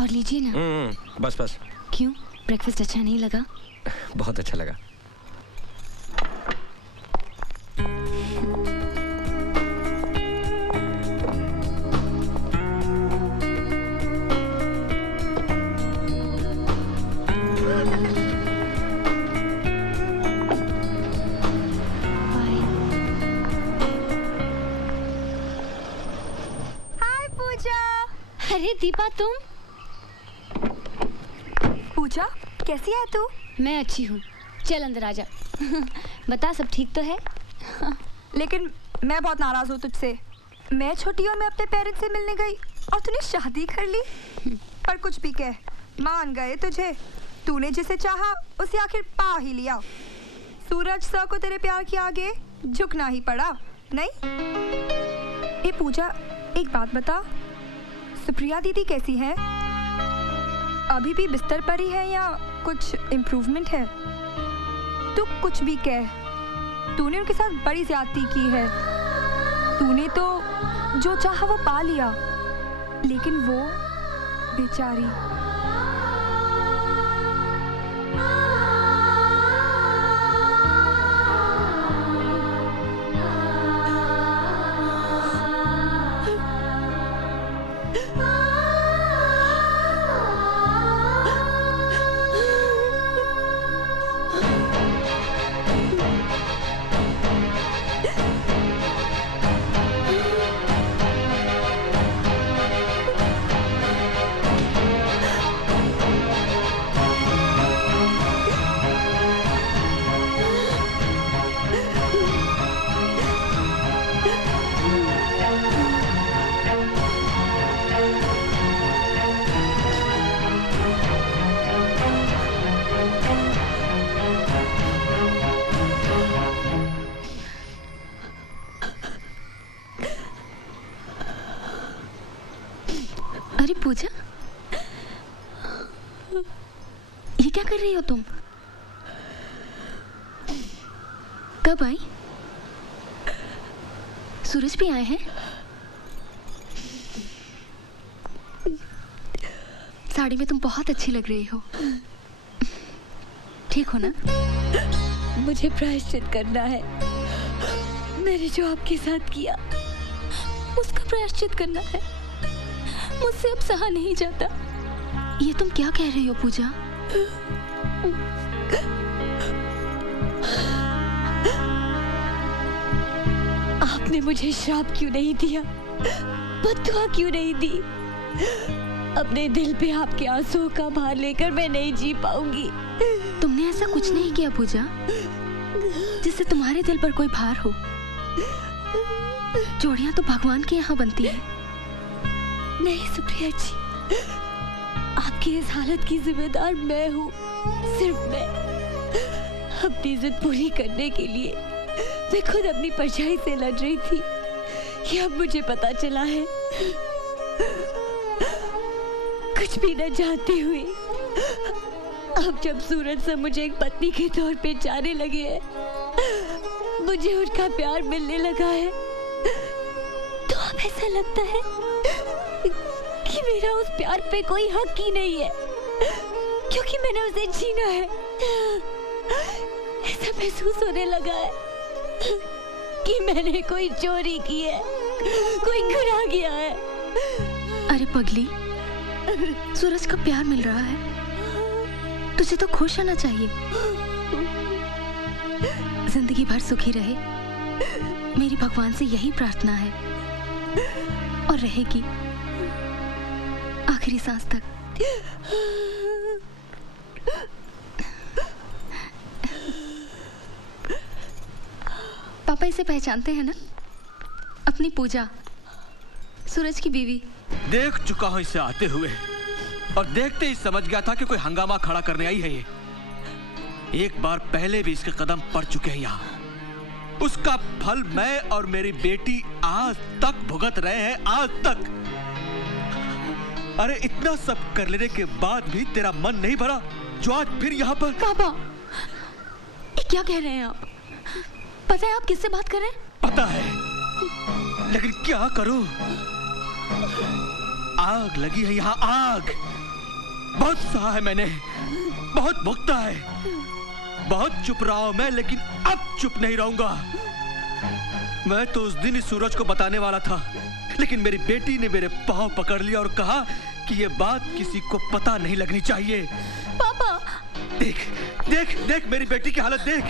और लीजिए ना। बस बस। क्यों, ब्रेकफास्ट अच्छा नहीं लगा? बहुत अच्छा लगा। हाय पूजा। अरे दीपा, तुम? पूजा, कैसी है तू? मैं अच्छी हूँ, चल अंदर आजा। बता, सब ठीक तो है? लेकिन मैं बहुत नाराज हूँ तुझसे। मैं छुट्टियों में अपने पेरेंट्स से मिलने गई और तूने शादी कर ली। पर कुछ भी कह, मान गए तुझे। तूने जिसे चाहा उसे आखिर पा ही लिया। सूरज सर को तेरे प्यार के आगे झुकना ही पड़ा, नहीं? ए पूजा, एक बात बता, सुप्रिया दीदी कैसी है? अभी भी बिस्तर पर ही है या कुछ इम्प्रूवमेंट है? तू कुछ भी कह, तूने उनके साथ बड़ी ज्यादती की है। तूने तो जो चाहा वो पा लिया, लेकिन वो बेचारी। अरे पूजा, ये क्या कर रही हो तुम? कब आई? सूरज भी आए हैं? साड़ी में तुम बहुत अच्छी लग रही हो। ठीक हो ना? मुझे प्रायश्चित करना है। मैंने जो आपके साथ किया, उसका प्रायश्चित करना है। मुझसे अब सहा नहीं जाता। ये तुम क्या कह रही हो पूजा? आपने मुझे श्राप क्यों नहीं दिया, बद्दुआ क्यों नहीं दी? अपने दिल पे आपके आंसुओं का भार लेकर मैं नहीं जी पाऊंगी। तुमने ऐसा कुछ नहीं किया पूजा जिससे तुम्हारे दिल पर कोई भार हो। जोड़ियां तो भगवान के यहाँ बनती है। नहीं सुप्रिया जी, आपकी इस हालत की जिम्मेदार मैं हूँ, सिर्फ मैं। अपनी जिद पूरी करने के लिए मैं खुद अपनी परछाई से लड़ रही थी, ये अब मुझे पता चला है। कुछ भी न जानते हुए अब जब सूरज से मुझे एक पत्नी के तौर पे जाने लगे हैं, मुझे उनका प्यार मिलने लगा है, तो अब ऐसा लगता है कि मेरा उस प्यार पे कोई हक ही नहीं है, क्योंकि मैंने उसे जीना है। ऐसा महसूस होने लगा है कि मैंने कोई चोरी की है, कोई गुनाह किया है। अरे पगली, सूरज का प्यार मिल रहा है, तुझे तो खुश होना चाहिए। जिंदगी भर सुखी रहे, मेरी भगवान से यही प्रार्थना है, और रहेगी आखिरी सांस तक। पापा इसे पहचानते हैं ना? अपनी पूजा, सूरज की बीवी। देख चुका हूं इसे आते हुए, और देखते ही समझ गया था कि कोई हंगामा खड़ा करने आई है ये। एक बार पहले भी इसके कदम पड़ चुके हैं यहाँ। उसका फल मैं और मेरी बेटी आज तक भुगत रहे हैं, आज तक। अरे इतना सब कर लेने के बाद भी तेरा मन नहीं भरा जो आज फिर यहाँ पर? पापा, ये क्या कह रहे हैं आप? पता है आप किससे बात कर रहे हैं? पता है, लेकिन क्या करूं? आग लगी है यहाँ, आग। बहुत सहा है मैंने, बहुत भुगता है, बहुत चुप रहा हूं मैं, लेकिन अब चुप नहीं रहूंगा। मैं तो उस दिन इस सूरज को बताने वाला था, लेकिन मेरी बेटी ने मेरे पांव पकड़ लिया और कहा कि ये बात किसी को पता नहीं लगनी चाहिए। पापा, देख देख देख मेरी बेटी की हालत देख।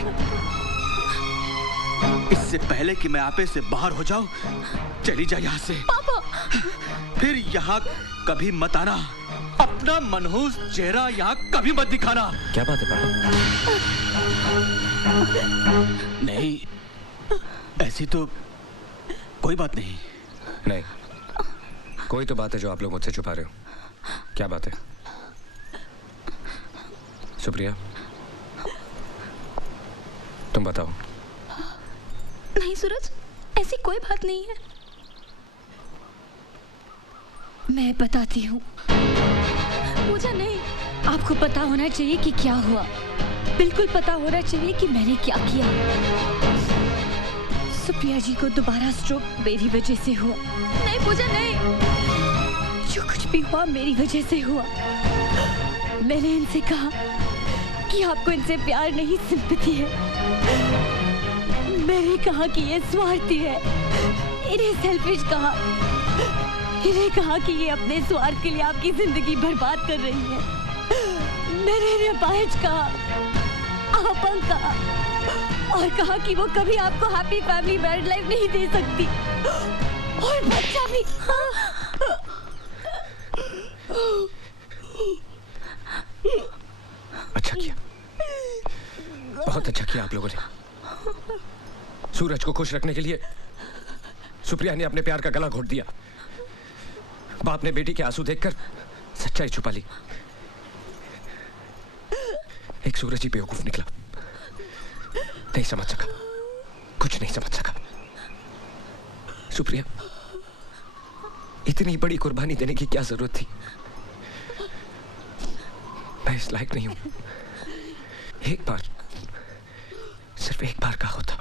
इससे पहले कि मैं आपे से बाहर हो जाऊं, चली जा यहाँ से। पापा, फिर यहाँ कभी मत आना। अपना मनहूस चेहरा यहाँ कभी मत दिखाना। क्या बात है पापा? नहीं, ऐसी तो कोई बात नहीं। नहीं, कोई तो बात है जो आप लोग मुझसे छुपा रहे हो। क्या बात है? सुप्रिया, तुम बताओ। नहीं सूरज, ऐसी कोई बात नहीं है। मैं बताती हूँ। पूजा नहीं, आपको पता होना चाहिए कि क्या हुआ, बिल्कुल पता होना चाहिए कि मैंने क्या किया। सुप्रिया जी को दोबारा स्ट्रोक मेरी वजह से हुआ। नहीं पूजा नहीं, जो कुछ भी हुआ मेरी वजह से हुआ। मैंने इनसे कहा कि आपको इनसे प्यार नहीं, सिंपैथी है। मैंने कहा कि ये स्वार्थी है, इन्हें सेल्फिश कहा। इन्हें कहा कि ये अपने स्वार्थ के लिए आपकी जिंदगी बर्बाद कर रही है। मैंने इन्हें अपाहिज कहा, अपंग कहा, और कहा कि वो कभी आपको हैप्पी फैमिली मैरिड लाइफ नहीं दे सकती, और बच्चा भी। अच्छा किया, बहुत अच्छा किया आप लोगों ने। सूरज को खुश रखने के लिए सुप्रिया ने अपने प्यार का गला घोट दिया। बाप ने बेटी के आंसू देखकर सच्चाई छुपा ली। एक सूरज ही बेवकूफ निकला, नहीं समझ सका, कुछ नहीं समझ सका। सुप्रिया, इतनी बड़ी कुर्बानी देने की क्या जरूरत थी? मैं इस लायक नहीं हूं। एक बार, सिर्फ एक बार का होता।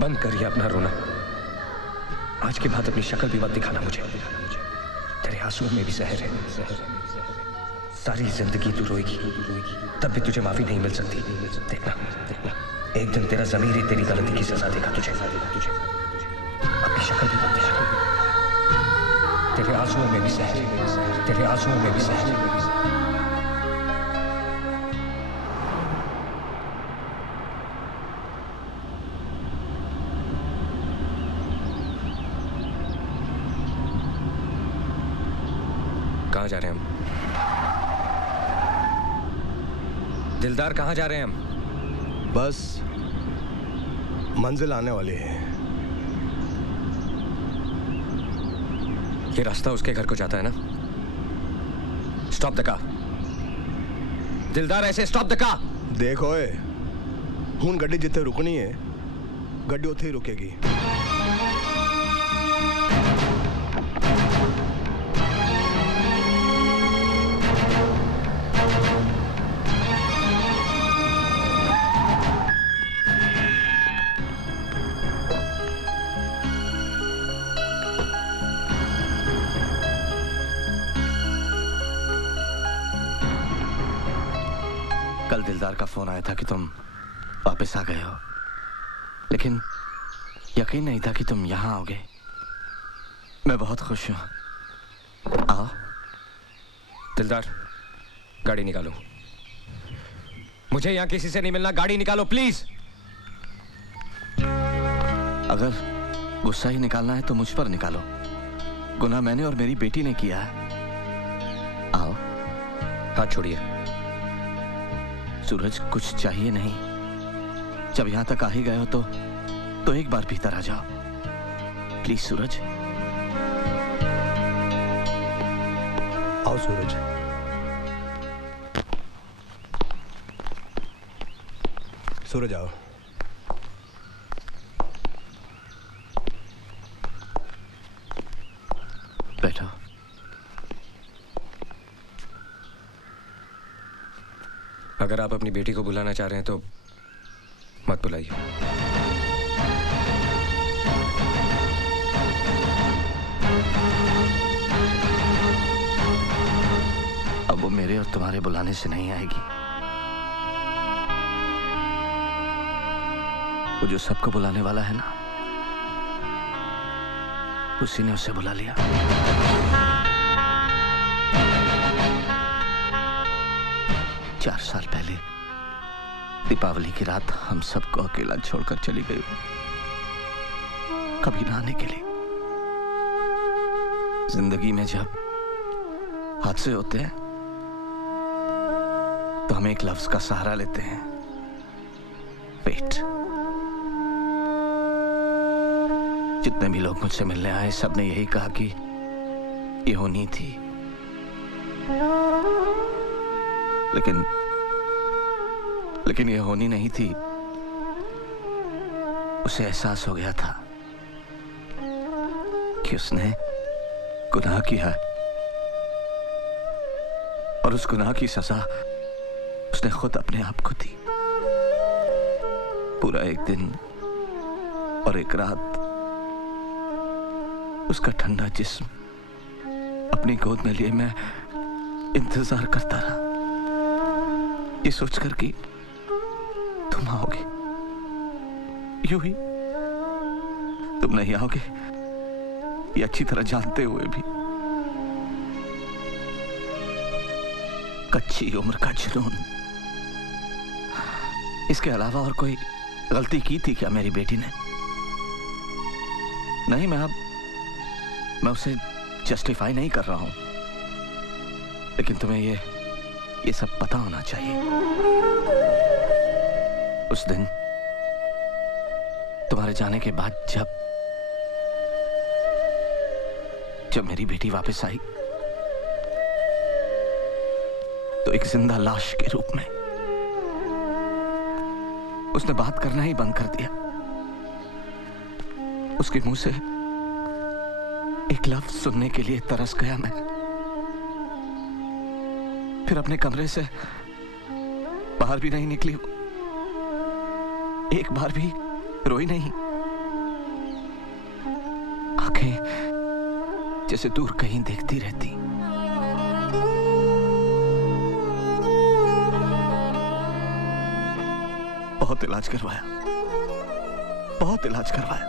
बंद करिए अपना रोना। आज के बाद अपनी शक्ल भी मत दिखाना मुझे। तेरे आंसुओं में भी जहर है। सारी जिंदगी तू रोएगी, तब भी तुझे माफी नहीं मिल सकती। देखना, एक दिन तेरा ज़मीर ही तेरी गलती की सजा देगा तुझे। अपनी शक्ल भी मत दिखा। तेरे आंसुओं में भी सहर, तेरे आंसुओं में भी सहर। कहाँ जा रहे हैं हम? दिलदार, कहाँ जा रहे हैं हम? बस मंजिल आने वाली है। ये रास्ता उसके घर को जाता है ना? Stop the car. दिलदार, ऐसे स्टॉप द कार। देखो हुन गड्डी जिथे रुकनी है गड्डी उथे ही रुकेगी। कल दिलदार का फोन आया था कि तुम वापस आ गए हो, लेकिन यकीन नहीं था कि तुम यहाँ आओगे। मैं बहुत खुश हूँ। आओ। दिलदार, गाड़ी निकालो। मुझे यहाँ किसी से नहीं मिलना, गाड़ी निकालो प्लीज। अगर गुस्सा ही निकालना है तो मुझ पर निकालो। गुनाह मैंने और मेरी बेटी ने किया है। आओ। हाथ छोड़िए। सूरज, कुछ चाहिए नहीं। जब यहां तक आ ही गए हो तो एक बार भीतर आ जाओ प्लीज। सूरज, आओ सूरज। सूरज आओ। बैठो। अगर आप अपनी बेटी को बुलाना चाह रहे हैं तो मत बुलाइए। अब वो मेरे और तुम्हारे बुलाने से नहीं आएगी। वो जो सबको बुलाने वाला है ना, उसी ने उसे बुला लिया। चार साल पहले दीपावली की रात हम सबको अकेला छोड़कर चली गई, कभी ना आने के लिए। जिंदगी में जब हादसे होते हैं तो हम एक लफ्ज का सहारा लेते हैं, वेट। जितने भी लोग मुझसे मिलने आए सबने यही कहा कि ये होनी थी, लेकिन ये होनी नहीं थी। उसे एहसास हो गया था कि उसने गुनाह किया है और उस गुनाह की सजा उसने खुद अपने आप को दी। पूरा एक दिन और एक रात उसका ठंडा जिस्म अपनी गोद में लिए मैं इंतजार करता रहा, ये सोचकर कि तुम आओगे। यूं ही तुम नहीं आओगे ये अच्छी तरह जानते हुए भी। कच्ची उम्र का जुनून, इसके अलावा और कोई गलती की थी क्या मेरी बेटी ने? नहीं, मैं उसे जस्टिफाई नहीं कर रहा हूं, लेकिन तुम्हें ये सब पता होना चाहिए। उस दिन तुम्हारे जाने के बाद जब मेरी बेटी वापस आई तो एक जिंदा लाश के रूप में उसने बात करना ही बंद कर दिया। उसके मुंह से एक लफ्ज सुनने के लिए तरस गया मैं। फिर अपने कमरे से बाहर भी नहीं निकली, एक बार भी रोई नहीं। आंखें जैसे दूर कहीं देखती रहती। बहुत इलाज करवाया, बहुत इलाज करवाया,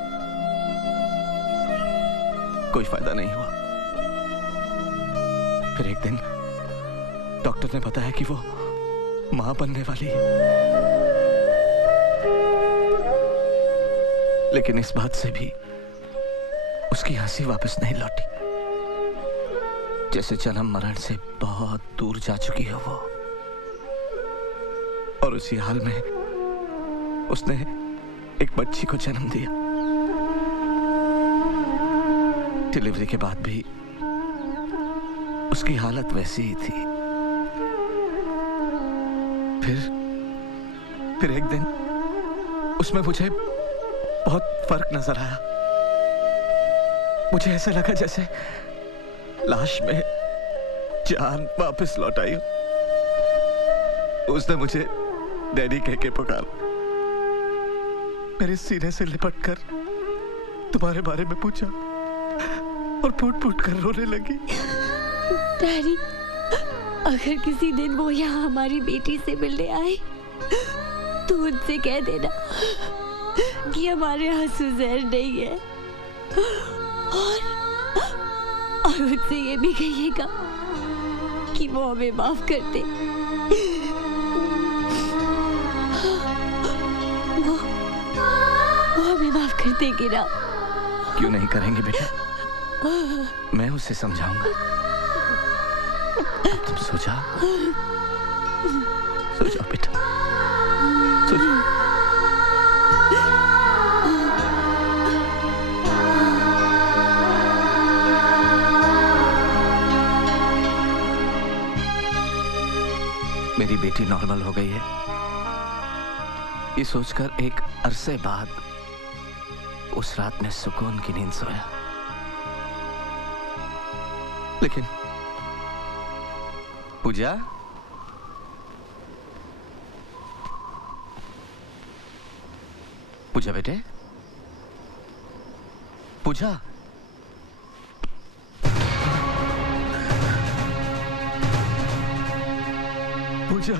कोई फायदा नहीं हुआ। फिर एक दिन डॉक्टर ने बताया कि वो मां बनने वाली है। लेकिन इस बात से भी उसकी हंसी वापस नहीं लौटी, जैसे जन्म मरण से बहुत दूर जा चुकी है वो। और उसी हाल में उसने एक बच्ची को जन्म दिया। डिलीवरी के बाद भी उसकी हालत वैसी ही थी। फिर एक दिन उसमें मुझे बहुत फर्क नजर आया। मुझे ऐसा लगा जैसे लाश में जान वापस लौट आई हो। उसने मुझे डैडी कह के पुकारा, मेरे सीने से लिपटकर तुम्हारे बारे में पूछा और फूट फूट कर रोने लगी। डैडी, अगर किसी दिन वो यहाँ हमारी बेटी से मिलने आए तो उनसे कह देना कि हमारे आंसू जहर नहीं है, और उनसे ये भी कहिएगा कि वो हमें माफ कर दे। वो हमें माफ कर देगी ना? क्यों नहीं करेंगे बेटा, मैं उसे समझाऊंगा। अब तुम सो जाओ बेटा, सो जाओ। मेरी बेटी नॉर्मल हो गई है, ये सोचकर एक अरसे बाद उस रात में सुकून की नींद सोया। लेकिन पूजा, पूजा बेटे, पूजा, पूजा,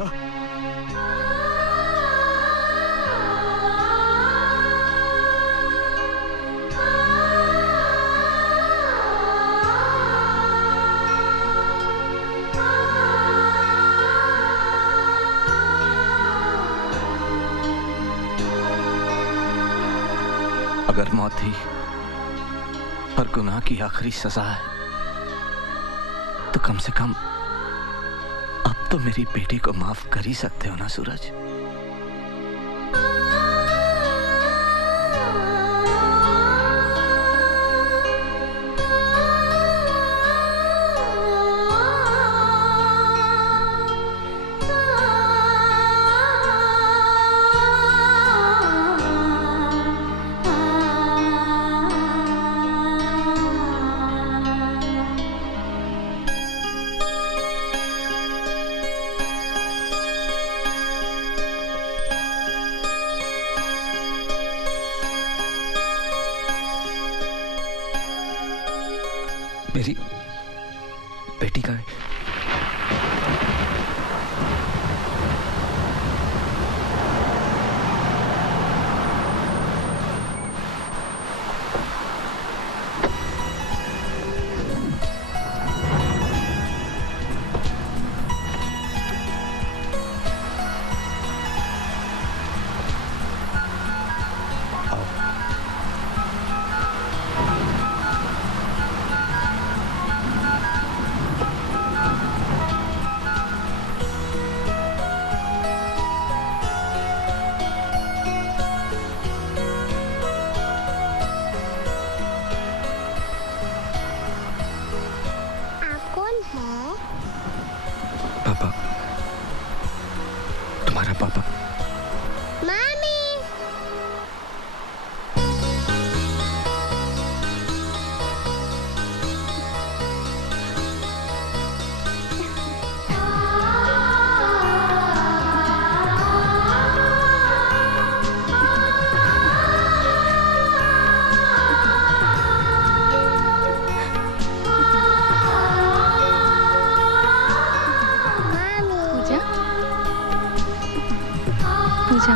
अगर मौत ही पर गुनाह की आखिरी सजा है तो कम से कम अब तो मेरी बेटी को माफ कर ही सकते हो ना सूरज। मेरी बेटी का पापा, तुम्हारा पापा। मामी, पूजा,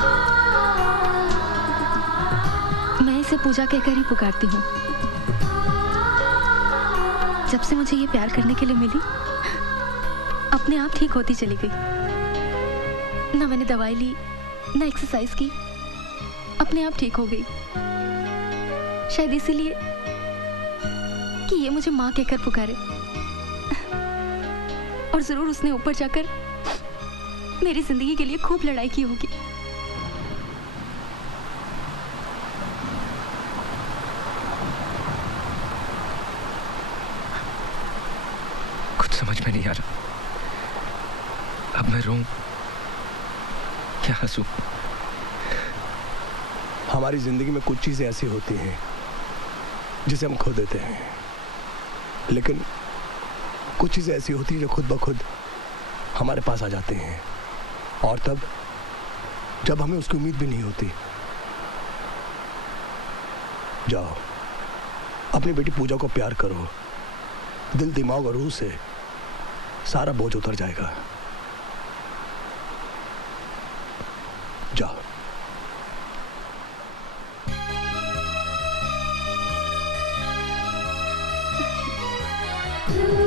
मैं इसे पूजा कहकर ही पुकारती हूँ। जब से मुझे ये प्यार करने के लिए मिली, अपने आप ठीक होती चली गई। ना मैंने दवाई ली, ना एक्सरसाइज की, अपने आप ठीक हो गई। शायद इसीलिए कि ये मुझे माँ कहकर पुकारे। और जरूर उसने ऊपर जाकर मेरी जिंदगी के लिए खूब लड़ाई की होगी। कुछ समझ में नहीं आ रहा। अब मैं रोऊं क्या हंसूं? हमारी जिंदगी में कुछ चीजें ऐसी होती हैं जिसे हम खो देते हैं, लेकिन कुछ चीजें ऐसी होती हैं जो खुद ब खुद हमारे पास आ जाती हैं, और तब जब हमें उसकी उम्मीद भी नहीं होती। जाओ, अपनी बेटी पूजा को प्यार करो। दिल, दिमाग और रूह से सारा बोझ उतर जाएगा। जाओ। Ooh.